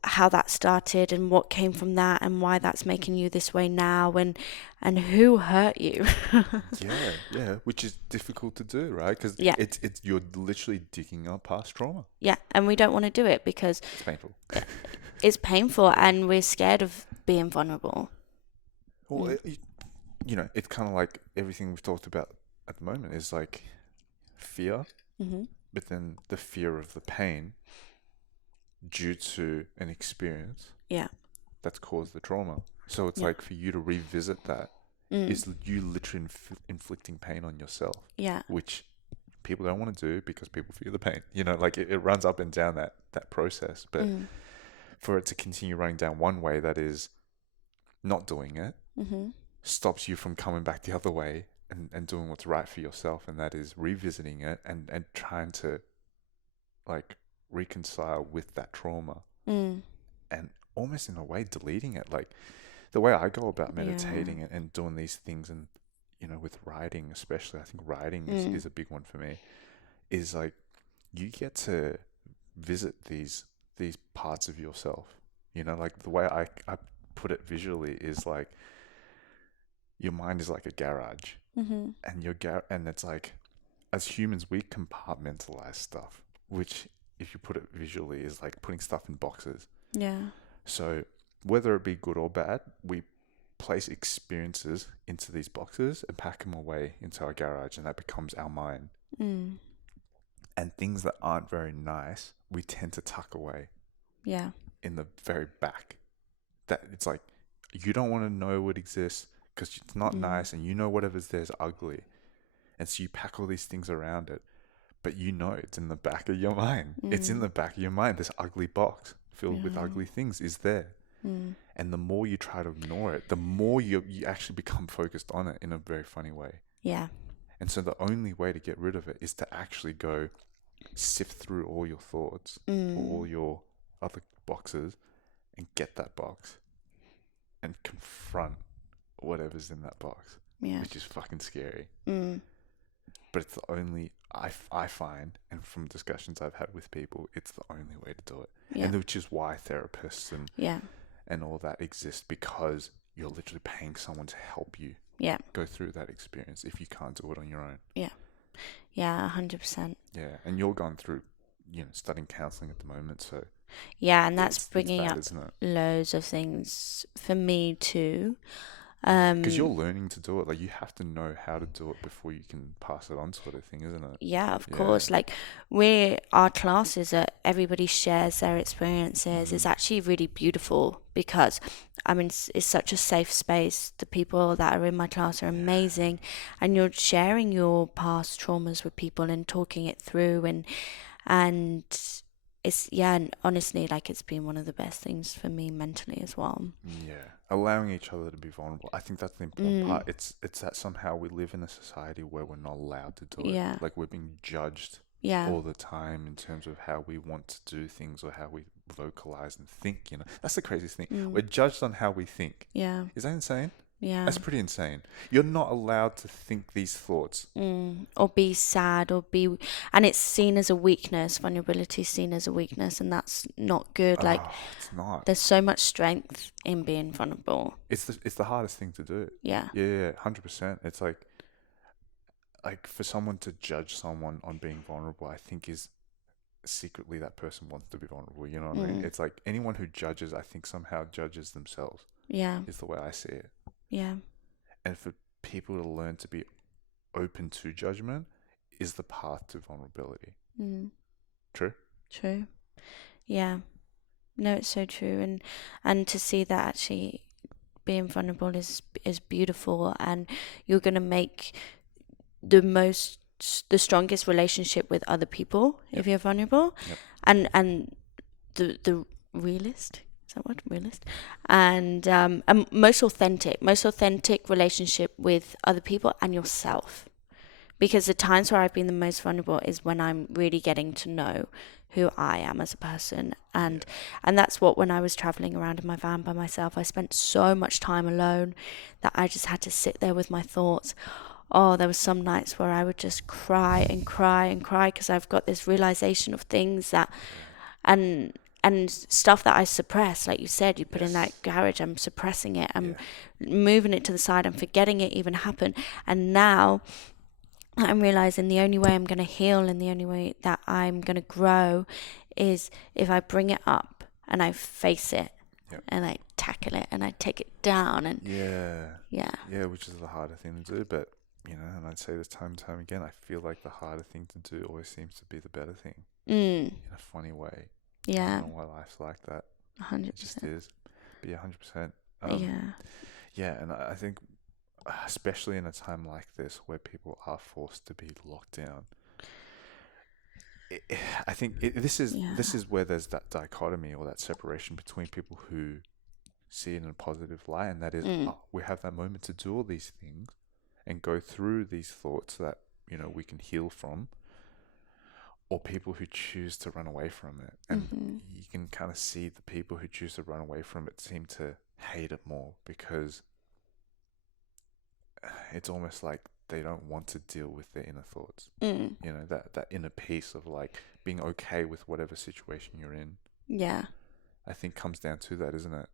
how that started and what came from that, and why that's making you this way now, and who hurt you. yeah, which is difficult to do, right? Because it's you're literally digging up past trauma. Yeah, and we don't want to do it because it's painful. It's painful, and we're scared of being vulnerable. Well, it's kind of like everything we've talked about at the moment is like fear, but then the fear of the pain due to an experience that's caused the trauma. So it's like for you to revisit that is you literally inflicting pain on yourself, which people don't want to do because people fear the pain. Like it runs up and down that process. But for it to continue running down one way, that is not doing it, stops you from coming back the other way and doing what's right for yourself, and that is revisiting it and trying to like reconcile with that trauma, and almost in a way deleting it. Like the way I go about meditating and doing these things, and with writing especially, I think writing is a big one for me, is like you get to visit these parts of yourself. Like the way I put it visually is like your mind is like a garage, and and it's like, as humans we compartmentalize stuff, which if you put it visually is like putting stuff in boxes. So whether it be good or bad, we place experiences into these boxes and pack them away into our garage, and that becomes our mind. And things that aren't very nice we tend to tuck away in the very back. That it's like you don't want to know what exists because it's not nice, and whatever's there is ugly, and so you pack all these things around it, but it's in the back of your mind. It's in the back of your mind. This ugly box filled with ugly things is there. And the more you try to ignore it, the more you actually become focused on it in a very funny way. And so the only way to get rid of it is to actually go sift through all your thoughts or all your other boxes and get that box and confront whatever's in that box, which is fucking scary. But it's the only, I find, and from discussions I've had with people, it's the only way to do it. And which is why therapists and all that exist, because you're literally paying someone to help you go through that experience if you can't do it on your own. 100%. And you're going through studying counselling at the moment, so and that's bringing up loads of things for me too. Because you're learning to do it. Like, you have to know how to do it before you can pass it on, sort of thing, isn't it? Yeah, of course. Like, our classes, everybody shares their experiences. It's actually really beautiful because, it's such a safe space. The people that are in my class are amazing. And you're sharing your past traumas with people and talking it through. And it's, and honestly, like, it's been one of the best things for me mentally as well. Allowing each other to be vulnerable. I think that's the important part. It's that somehow we live in a society where we're not allowed to do it. Like, we're being judged Yeah. all the time in terms of how we want to do things or how we vocalize and think. That's the craziest thing. We're judged on how we think. Yeah. Is that insane? Yeah. That's pretty insane. You're not allowed to think these thoughts. Or be sad and it's seen as a weakness. Vulnerability is seen as a weakness, and that's not good. Like, It's not. there's so much strength in being vulnerable. It's the hardest thing to do. Yeah. Yeah, 100%. It's like for someone to judge someone on being vulnerable, I think is secretly that person wants to be vulnerable. You know what I mean? It's like anyone who judges, I think somehow judges themselves. Yeah. Is the way I see it. Yeah. And for people to learn to be open to judgment is the path to vulnerability. True? True. Yeah. No, it's so true. And to see that actually being vulnerable is beautiful, and you're going to make the strongest relationship with other people if you're vulnerable. Yep. And the realist, is that what realist? And most authentic relationship with other people and yourself. Because the times where I've been the most vulnerable is when I'm really getting to know who I am as a person. And that's what, when I was traveling around in my van by myself, I spent so much time alone that I just had to sit there with my thoughts. Oh, there were some nights where I would just cry and cry and cry because I've got this realization of things that, and stuff that I suppress. Like you said, you put in that garage, I'm suppressing it. I'm moving it to the side. I'm forgetting it even happened. And now I'm realizing the only way I'm going to heal and the only way that I'm going to grow is if I bring it up and I face it and I tackle it and I take it down. And yeah, which is the harder thing to do. But and I'd say this time and time again, I feel like the harder thing to do always seems to be the better thing in a funny way. Yeah. I don't know why life's like that. 100%. It just is. But yeah, 100%. Yeah, and I think, especially in a time like this where people are forced to be locked down, I think this is where there's that dichotomy or that separation between people who see it in a positive light, and that is we have that moment to do all these things and go through these thoughts that we can heal from, or people who choose to run away from it. And you can kind of see the people who choose to run away from it seem to hate it more, because it's almost like they don't want to deal with their inner thoughts. That inner peace of like being okay with whatever situation you're in. Yeah. I think comes down to that, isn't it?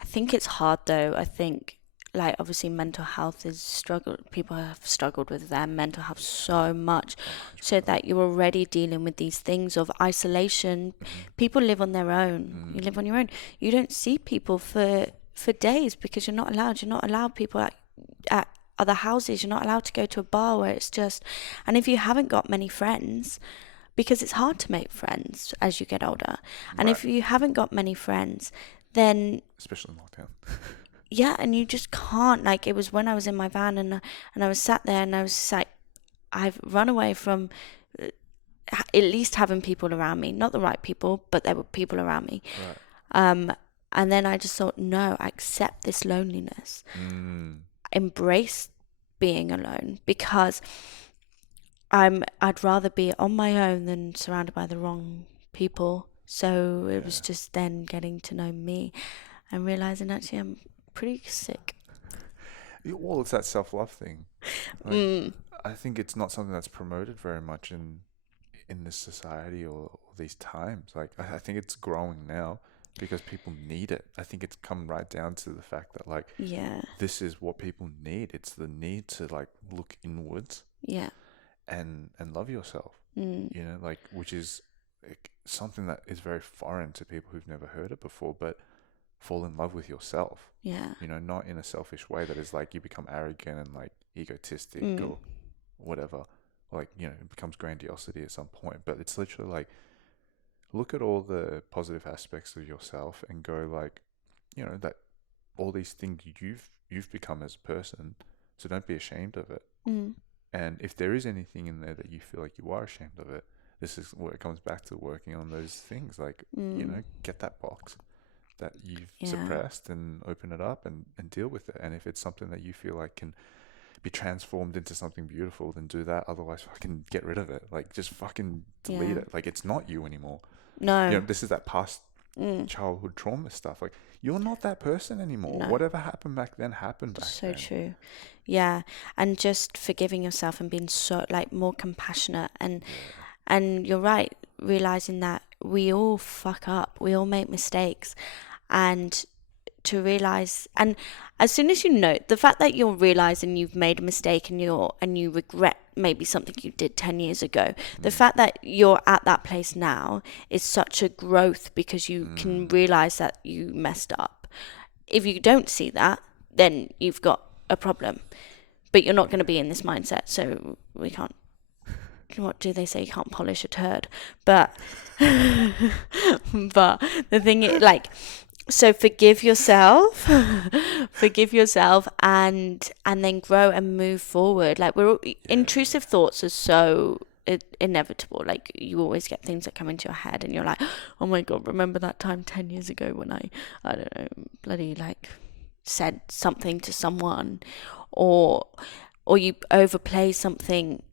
I think it's hard though. I think, like, obviously mental health is struggled. People have struggled with their mental health so much, so that you're already dealing with these things of isolation. People live on their own. You live on your own. You don't see people for days because you're not allowed. You're not allowed people at other houses. You're not allowed to go to a bar where it's just. And if you haven't got many friends, because it's hard to make friends as you get older, and if you haven't got many friends, then especially in lockdown. Yeah, and you just can't. Like, it was when I was in my van and I was sat there and I was just like, I've run away from at least having people around me. Not the right people, but there were people around me. Right. And then I just thought, no, accept this loneliness. Embrace being alone, because I'd rather be on my own than surrounded by the wrong people. So it was just then getting to know me and realizing actually I'm pretty sick. Well, it's that self-love thing. Like, I think it's not something that's promoted very much in this society or these times. Like, I think it's growing now because people need it. I think it's come right down to the fact that, like, this is what people need. It's the need to, like, look inwards and love yourself, like, which is something that is very foreign to people who've never heard it before, but fall in love with yourself. Not in a selfish way that is like you become arrogant and like egotistic or whatever. Like, it becomes grandiosity at some point, but it's literally like, look at all the positive aspects of yourself and go like, that all these things you've become as a person. So don't be ashamed of it. And if there is anything in there that you feel like you are ashamed of it, this is where it comes back to working on those things. Like, get that box that you've suppressed and open it up and deal with it. And if it's something that you feel like can be transformed into something beautiful, then do that. Otherwise, fucking get rid of it. Like, just fucking delete it. Like, it's not you anymore. No. You know, this is that past childhood trauma stuff. Like, you're not that person anymore. No. Whatever happened back then happened back So then. true. Yeah. And just forgiving yourself and being so like more compassionate and you're right, realizing that we all fuck up, we all make mistakes, and to realize, and as soon as you know the fact that you're realizing you've made a mistake and you regret maybe something you did 10 years ago, the fact that you're at that place now is such a growth, because you can realize that you messed up. If you don't see that, then you've got a problem, but you're not going to be in this mindset, so we can't. What do they say? You can't polish a turd, but but the thing is, like, so forgive yourself, and then grow and move forward. Like, intrusive thoughts are so inevitable. Like, you always get things that come into your head, and you're like, oh my god, remember that time 10 years ago when I don't know, bloody like said something to someone, or you overplay something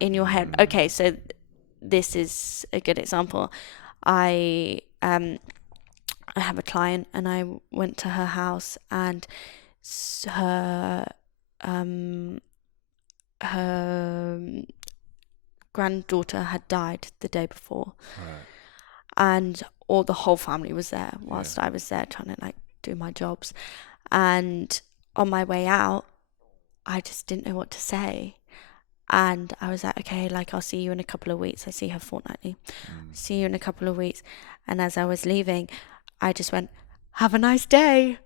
in your head. Okay, so this is a good example. I have a client, and I went to her house, and her granddaughter had died the day before, and the whole family was there whilst I was there trying to like do my jobs. And on my way out, I just didn't know what to say. And I was like, okay, like, I'll see you in a couple of weeks. I see her fortnightly. See you in a couple of weeks. And as I was leaving, I just went, have a nice day,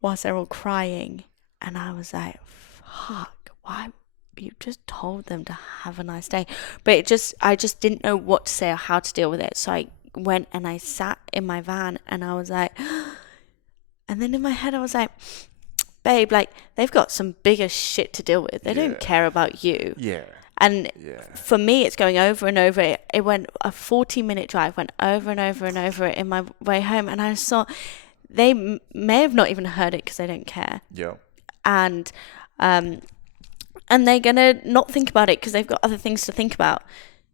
whilst they're all crying. And I was like, fuck, why? You just told them to have a nice day. But I just didn't know what to say or how to deal with it. So I went and I sat in my van, and I was like, and then in my head I was like, babe, like, they've got some bigger shit to deal with. They don't care about you. Yeah. And for me, it's going over and over. It went a 40-minute drive, went over and over and over in my way home. And I saw they may have not even heard it because they don't care. Yeah. And they're going to not think about it because they've got other things to think about.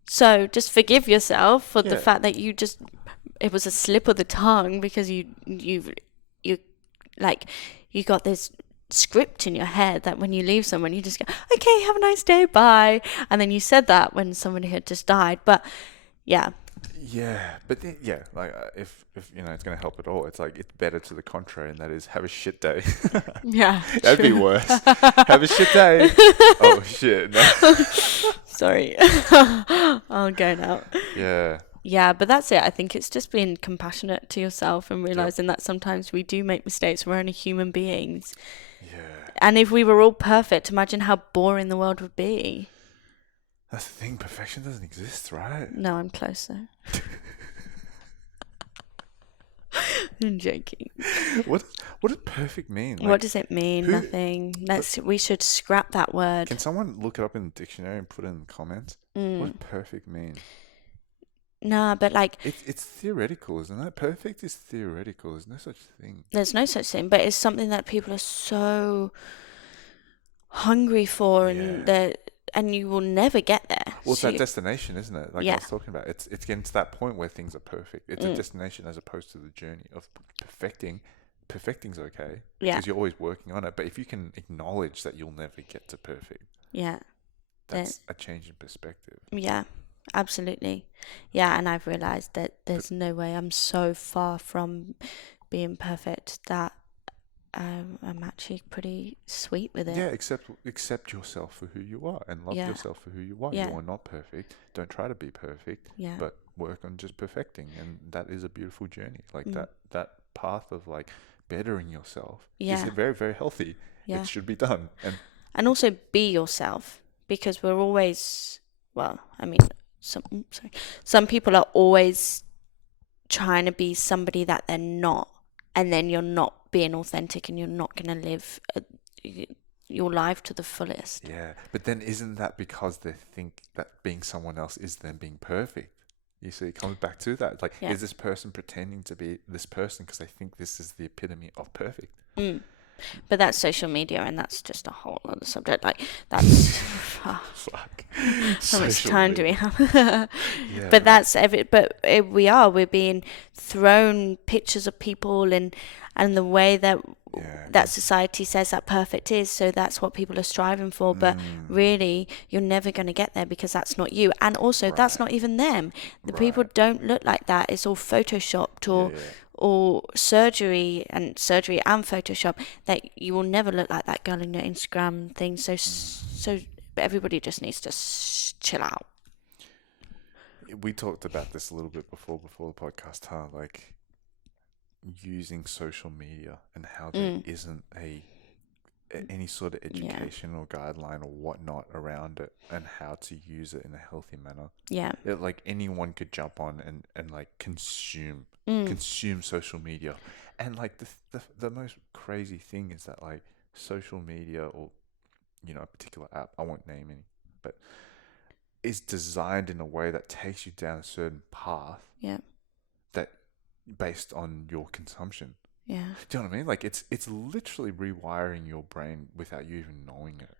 So just forgive yourself for the fact that it was a slip of the tongue, because you got this script in your head that when you leave someone, you just go, okay, have a nice day, bye. And then you said that when somebody had just died. But but like, if you know it's going to help at all, it's like, it's better to the contrary, and that is, have a shit day. That'd be worse. Have a shit day. Oh shit, no. Sorry. I'll go now. Yeah, but that's it. I think it's just being compassionate to yourself and realizing that sometimes we do make mistakes. We're only human beings. Yeah. And if we were all perfect, imagine how boring the world would be. That's the thing. Perfection doesn't exist, right? No, I'm close though. I'm joking. What does perfect mean? Like, what does it mean? Nothing. We should scrap that word. Can someone look it up in the dictionary and put it in the comments? What does perfect mean? Nah, but like, it's theoretical, isn't it? Perfect is theoretical. There's no such thing. There's no such thing, but it's something that people are so hungry for, and you will never get there. Well, it's that destination, isn't it? Like I was talking about. It's getting to that point where things are perfect. It's a destination as opposed to the journey of perfecting. Perfecting's okay, because you're always working on it. But if you can acknowledge that you'll never get to perfect, that's a change in perspective. Yeah. Absolutely. Yeah, and I've realized that there's no way. I'm so far from being perfect that I'm actually pretty sweet with it. Yeah, accept yourself for who you are, and love yourself for who you are. You are not perfect. Don't try to be perfect, but work on just perfecting, and that is a beautiful journey. Like that path of like bettering yourself is very, very healthy. It should be done. And also be yourself, because we're always, well, I mean, some people are always trying to be somebody that they're not, and then you're not being authentic, and you're not going to live your life to the fullest. Yeah, but then isn't that because they think that being someone else is them being perfect? You see, it comes back to that. Like, is this person pretending to be this person because they think this is the epitome of perfect? But that's social media, and that's just a whole other subject. Like, that's Fuck. how much Social time do we media. have? Yeah. But that's we're being thrown pictures of people, and the way that Yeah. society says that perfect is, so that's what people are striving for. But really, you're never going to get there, because that's not you, and also that's Right. not even them. The people Right. don't look like that. It's all photoshopped, Yeah. or surgery and Photoshop. That you will never look like that girl in your Instagram thing. So everybody just needs to chill out. We talked about this a little bit before the podcast, huh? Like using social media and how there isn't any sort of education or guideline or whatnot around it, and how to use it in a healthy manner. Yeah. Like anyone could jump on and like consume social media. And like the most crazy thing is that like social media, or a particular app, I won't name any, but is designed in a way that takes you down a certain path. Yeah. That based on your consumption. Yeah. Do you know what I mean? Like it's literally rewiring your brain without you even knowing it.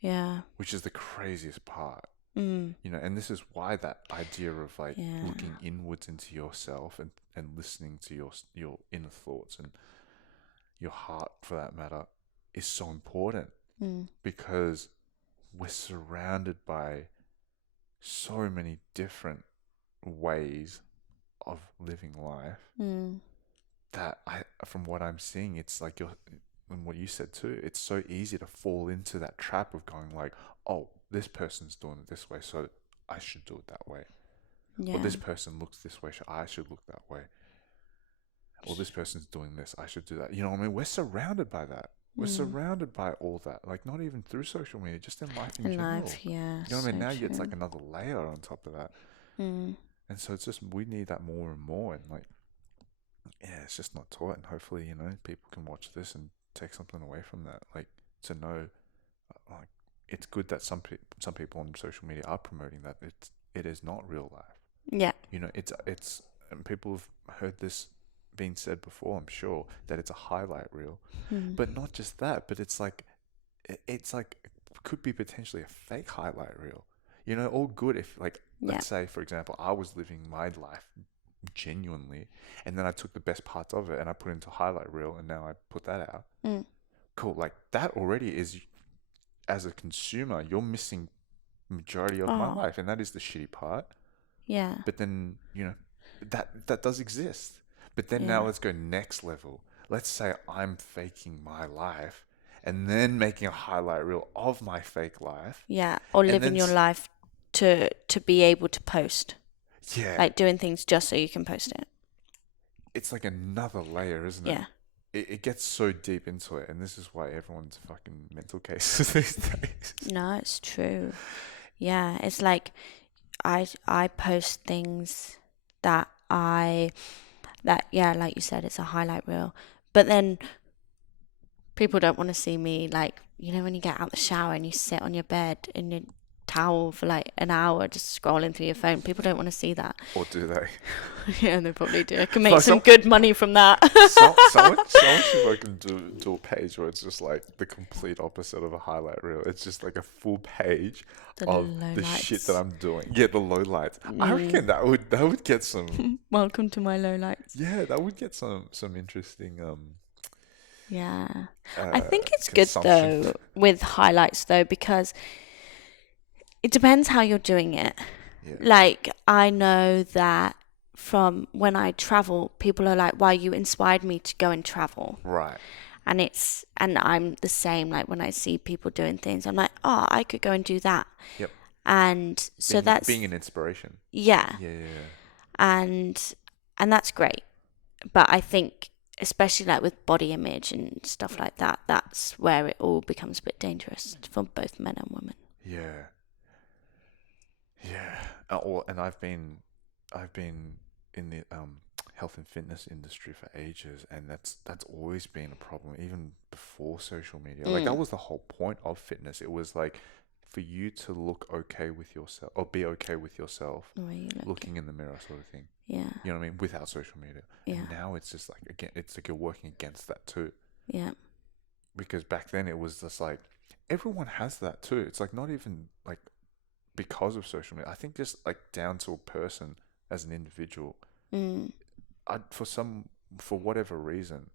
Yeah. Which is the craziest part. Mm. And this is why that idea of like Yeah. looking inwards into yourself and listening to your inner thoughts and your heart, for that matter, is so important. Because we're surrounded by so many different ways of living life that from what I'm seeing, it's like and what you said too, it's so easy to fall into that trap of going like, oh, this person's doing it this way, so I should do it that way. Yeah. Or this person looks this way, so I should look that way. Or this person's doing this, I should do that. You know what I mean? We're surrounded by that. We're surrounded by all that. Like, not even through social media, just in life in general. Life, yeah. You know what I mean? Now true. it's like another layer on top of that. And so it's just, we need that more and more. And like, yeah, it's just not taught. And hopefully, people can watch this and take something away from that. Like, to know, like, it's good that some people on social media are promoting that it is not real life. Yeah. It's and people have heard this being said before, I'm sure, that it's a highlight reel. But not just that, but it's like could be potentially a fake highlight reel. All good if, like, let's say, for example, I was living my life genuinely, and then I took the best parts of it and I put into highlight reel, and now I put that out. Cool. Like, that already is, as a consumer, you're missing majority of my life, and that is the shitty part. Yeah. But then, that does exist. But then now let's go next level. Let's say I'm faking my life and then making a highlight reel of my fake life. Yeah. Or living your life to be able to post. Yeah. Like doing things just so you can post it. It's like another layer, isn't it? Yeah. It gets so deep into it, and this is why everyone's fucking mental cases these days. No, it's true. Yeah. It's like I post things that like you said, it's a highlight reel. But then people don't want to see me, like, when you get out the shower and you sit on your bed in your towel for like an hour just scrolling through your phone. People don't want to see that. Or do they? Yeah, they probably do. I can make some good money from that. Someone should fucking do a page where it's just like the complete opposite of a highlight reel. It's just like a full page of the shit that I'm doing. Yeah, the lowlights. I reckon that would get some. Welcome to my lowlights. Yeah, that would get some interesting. Yeah, I think it's good though with highlights though, because it depends how you're doing it. Yeah. Like, I know that from when I travel, people are like, "Why, you inspired me to go and travel." Right. And I'm the same. Like, when I see people doing things, I'm like, "Oh, I could go and do that." Yep. And so that's being an inspiration. Yeah. Yeah. And that's great. But I think, especially like with body image and stuff like that, that's where it all becomes a bit dangerous for both men and women. Yeah. And I've been in the health and fitness industry for ages, and that's always been a problem, even before social media. Like, that was the whole point of fitness. It was like for you to look okay with yourself, or be okay with yourself, looking in the mirror, sort of thing. Yeah. You know what I mean? Without social media. Yeah. And now it's just like, again, it's like you're working against that too. Yeah. because back then it was just like everyone has that too. It's like not even like because of social media. I think just like down to a person as an individual. Mm. For whatever reason,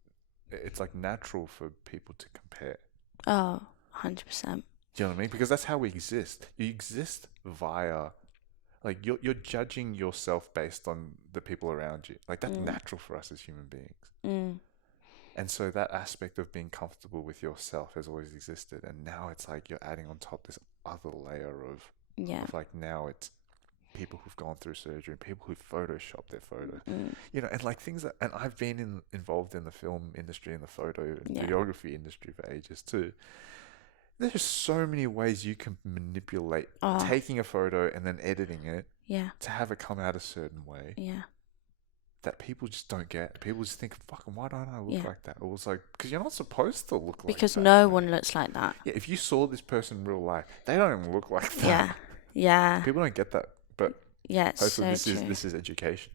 it's like natural for people to compare. Oh, 100%. Do you know what I mean? Because that's how we exist. You exist via, like you're judging yourself based on the people around you. Like that's natural for us as human beings. Mm. And so that aspect of being comfortable with yourself has always existed. And now it's like you're adding on top this other layer of like now it's people who've gone through surgery, people who Photoshop their photos, you know, and like things that, and I've been involved in the film industry and the photo and videography industry for ages too. There's just so many ways you can manipulate taking a photo and then editing it to have it come out a certain way. Yeah. That people just don't get. People just think, fucking, why don't I look like that? Or it's like, because you're not supposed to look like that. Because no one looks like that. Yeah, if you saw this person in real life, they don't even look like that. Yeah. Yeah. People don't get that. But yeah, it's hopefully so true. this is education.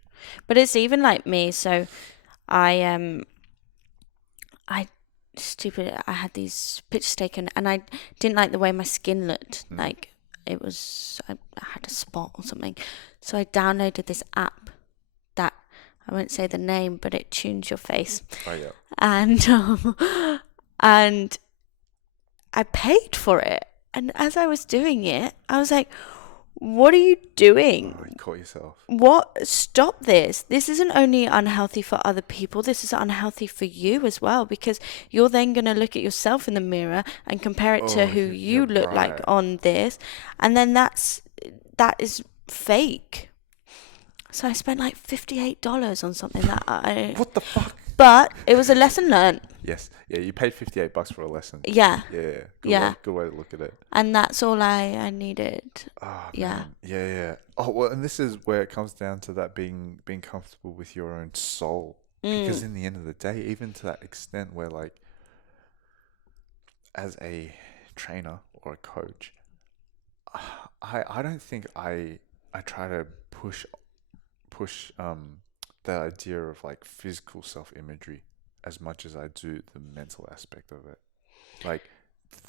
But it's even like me. So I had these pictures taken and I didn't like the way my skin looked. Like it was, I had a spot or something. So I downloaded this app that, I won't say the name, but it tunes your face. Oh, yeah. And I paid for it. And as I was doing it, I was like, what are you doing? Oh, you caught yourself. What? Stop this. This isn't only unhealthy for other people. This is unhealthy for you as well, because you're then going to look at yourself in the mirror and compare it to who you look like on this. And then that is fake. So I spent like $58 on something that What the fuck? But it was a lesson learned. Yes. Yeah, you paid $58 for a lesson. Yeah. Yeah. Good way to look at it. And that's all I needed. Oh, yeah. Man. Yeah. Oh, well, and this is where it comes down to that being comfortable with your own soul. Because in the end of the day, even to that extent where like, as a trainer or a coach, I don't think I try to push that idea of like physical self-imagery as much as I do the mental aspect of it. Like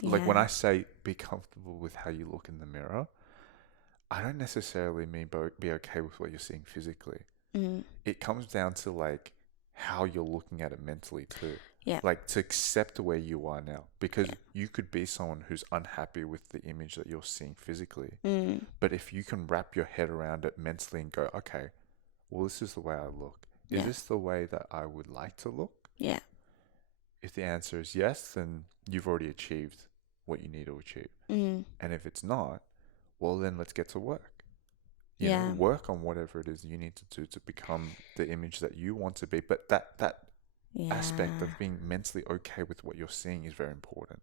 when I say be comfortable with how you look in the mirror, I don't necessarily mean be okay with what you're seeing physically. It comes down to like how you're looking at it mentally too. Yeah. Like to accept where you are now, because you could be someone who's unhappy with the image that you're seeing physically. But if you can wrap your head around it mentally and go, okay, well, this is the way I look. Is this the way that I would like to look? Yeah. If the answer is yes, then you've already achieved what you need to achieve. And if it's not, well, then let's get to work. You know, work on whatever it is you need to do to become the image that you want to be. But that aspect of being mentally okay with what you're seeing is very important,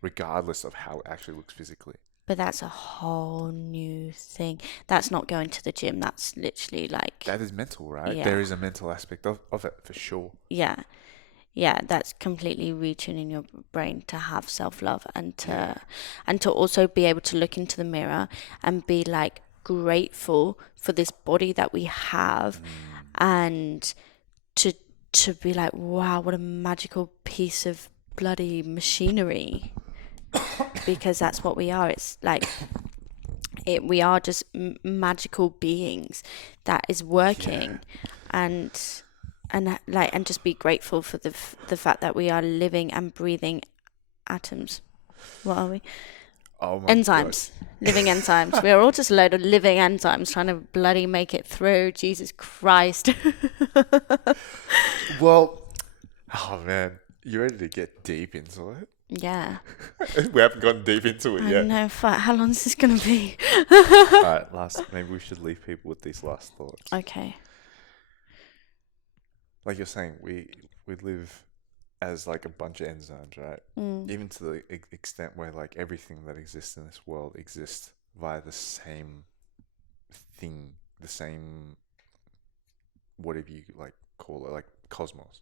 regardless of how it actually looks physically. But that's a whole new thing. That's not going to the gym. That's literally like... That is mental, right? Yeah. There is a mental aspect of it for sure. Yeah. Yeah, that's completely retuning your brain to have self-love and to also be able to look into the mirror and be like grateful for this body that we have and to be like, wow, what a magical piece of bloody machinery. Because that's what we are. It's like we are just magical beings that is working, and just be grateful for the fact that we are living and breathing atoms. What are we? Oh my enzymes. God. Living enzymes. We are all just a load of living enzymes trying to bloody make it through. Jesus Christ. Well, oh man, you ready to get deep into it? Yeah. We haven't gotten deep into it yet. No, how long is this going to be? All right, maybe we should leave people with these last thoughts. Okay. Like you're saying, we live as like a bunch of enzymes, right? Even to the extent where like everything that exists in this world exists via the same thing, the same, whatever you like call it, like cosmos,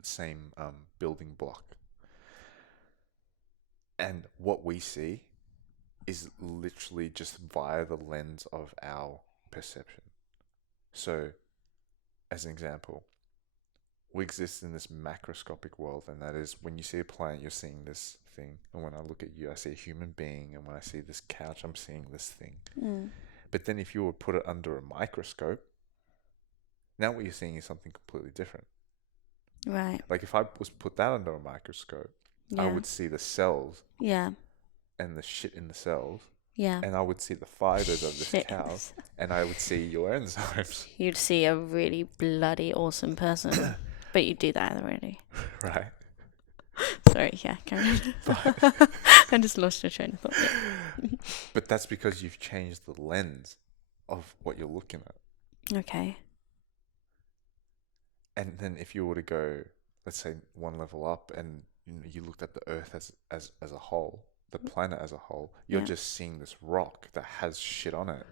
same building block. And what we see is literally just via the lens of our perception. So, as an example, we exist in this macroscopic world, and that is when you see a plant, you're seeing this thing, and when I look at you, I see a human being, and when I see this couch, I'm seeing this thing. But then if you were to put it under a microscope, now what you're seeing is something completely different. Right. Like if I was to put that under a microscope, I would see the cells and the shit in the cells, and I would see the fibers of this cow, and I would see your enzymes. You'd see a really bloody awesome person, but you do that already. Right. Sorry, yeah, carry on. I just lost your train of thought. Yeah. But that's because you've changed the lens of what you're looking at. Okay. And then if you were to go, let's say, one level up, and you looked at the Earth as a whole, the planet as a whole, you're just seeing this rock that has shit on it.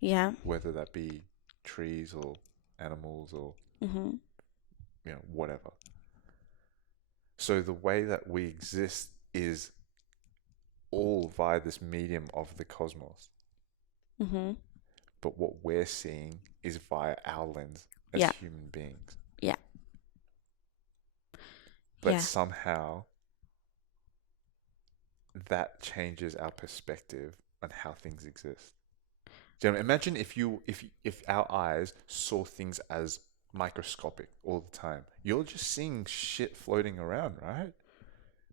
Yeah. Whether that be trees or animals or whatever. So the way that we exist is all via this medium of the cosmos. But what we're seeing is via our lens as human beings. Yeah. But somehow that changes our perspective on how things exist. Do you know, imagine if our eyes saw things as microscopic all the time. You're just seeing shit floating around, right?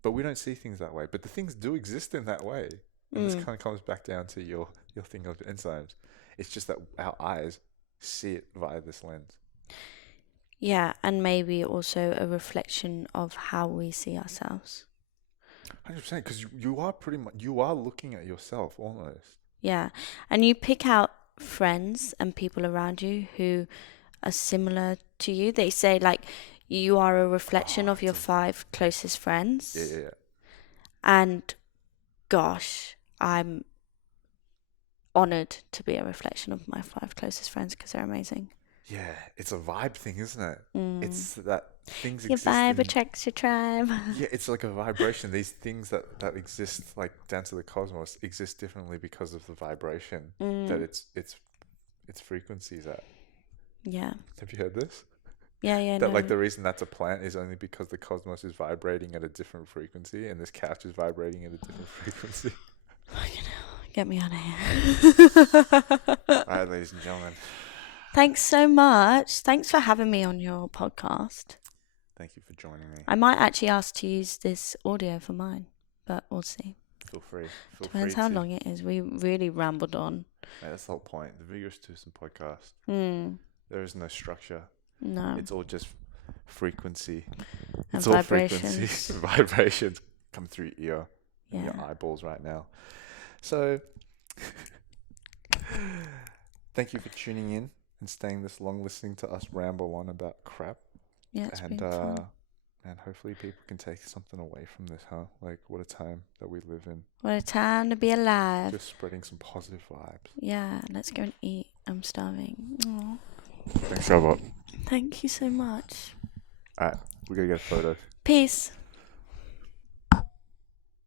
But we don't see things that way. But the things do exist in that way. And this kind of comes back down to your thing of enzymes. It's just that our eyes see it via this lens. Yeah, and maybe also a reflection of how we see ourselves. 100%, because you are looking at yourself almost. Yeah, and you pick out friends and people around you who are similar to you. They say like you are a reflection of your 5 closest friends. Yeah. And gosh, I'm honored to be a reflection of my 5 closest friends because they're amazing. Yeah, it's a vibe thing, isn't it? It's that things your exist. Your vibe attracts your tribe. Yeah, it's like a vibration. These things that exist, like down to the cosmos, exist differently because of the vibration that its frequencies at. Yeah. Have you heard this? Yeah. That like the reason that's a plant is only because the cosmos is vibrating at a different frequency, and this couch is vibrating at a different frequency. Fucking hell, get me out of here. All right, ladies and gentlemen. Thanks so much. Thanks for having me on your podcast. Thank you for joining me. I might actually ask to use this audio for mine, but we'll see. Feel free. Depends how long it is. We really rambled on. Yeah, that's the whole point. The Vigorous Twosome podcast. There is no structure. No. It's all just frequency. And It's vibrations. all frequencies. Vibrations come through your ear and your eyeballs right now. So, thank you for tuning in and staying this long, listening to us ramble on about crap. Yeah, it's been fun. And hopefully people can take something away from this, huh? Like, what a time that we live in. What a time to be alive. Just spreading some positive vibes. Yeah, let's go and eat. I'm starving. Aww. Thanks, Robert. Thank you so much. All right, we gotta get a photo. Peace.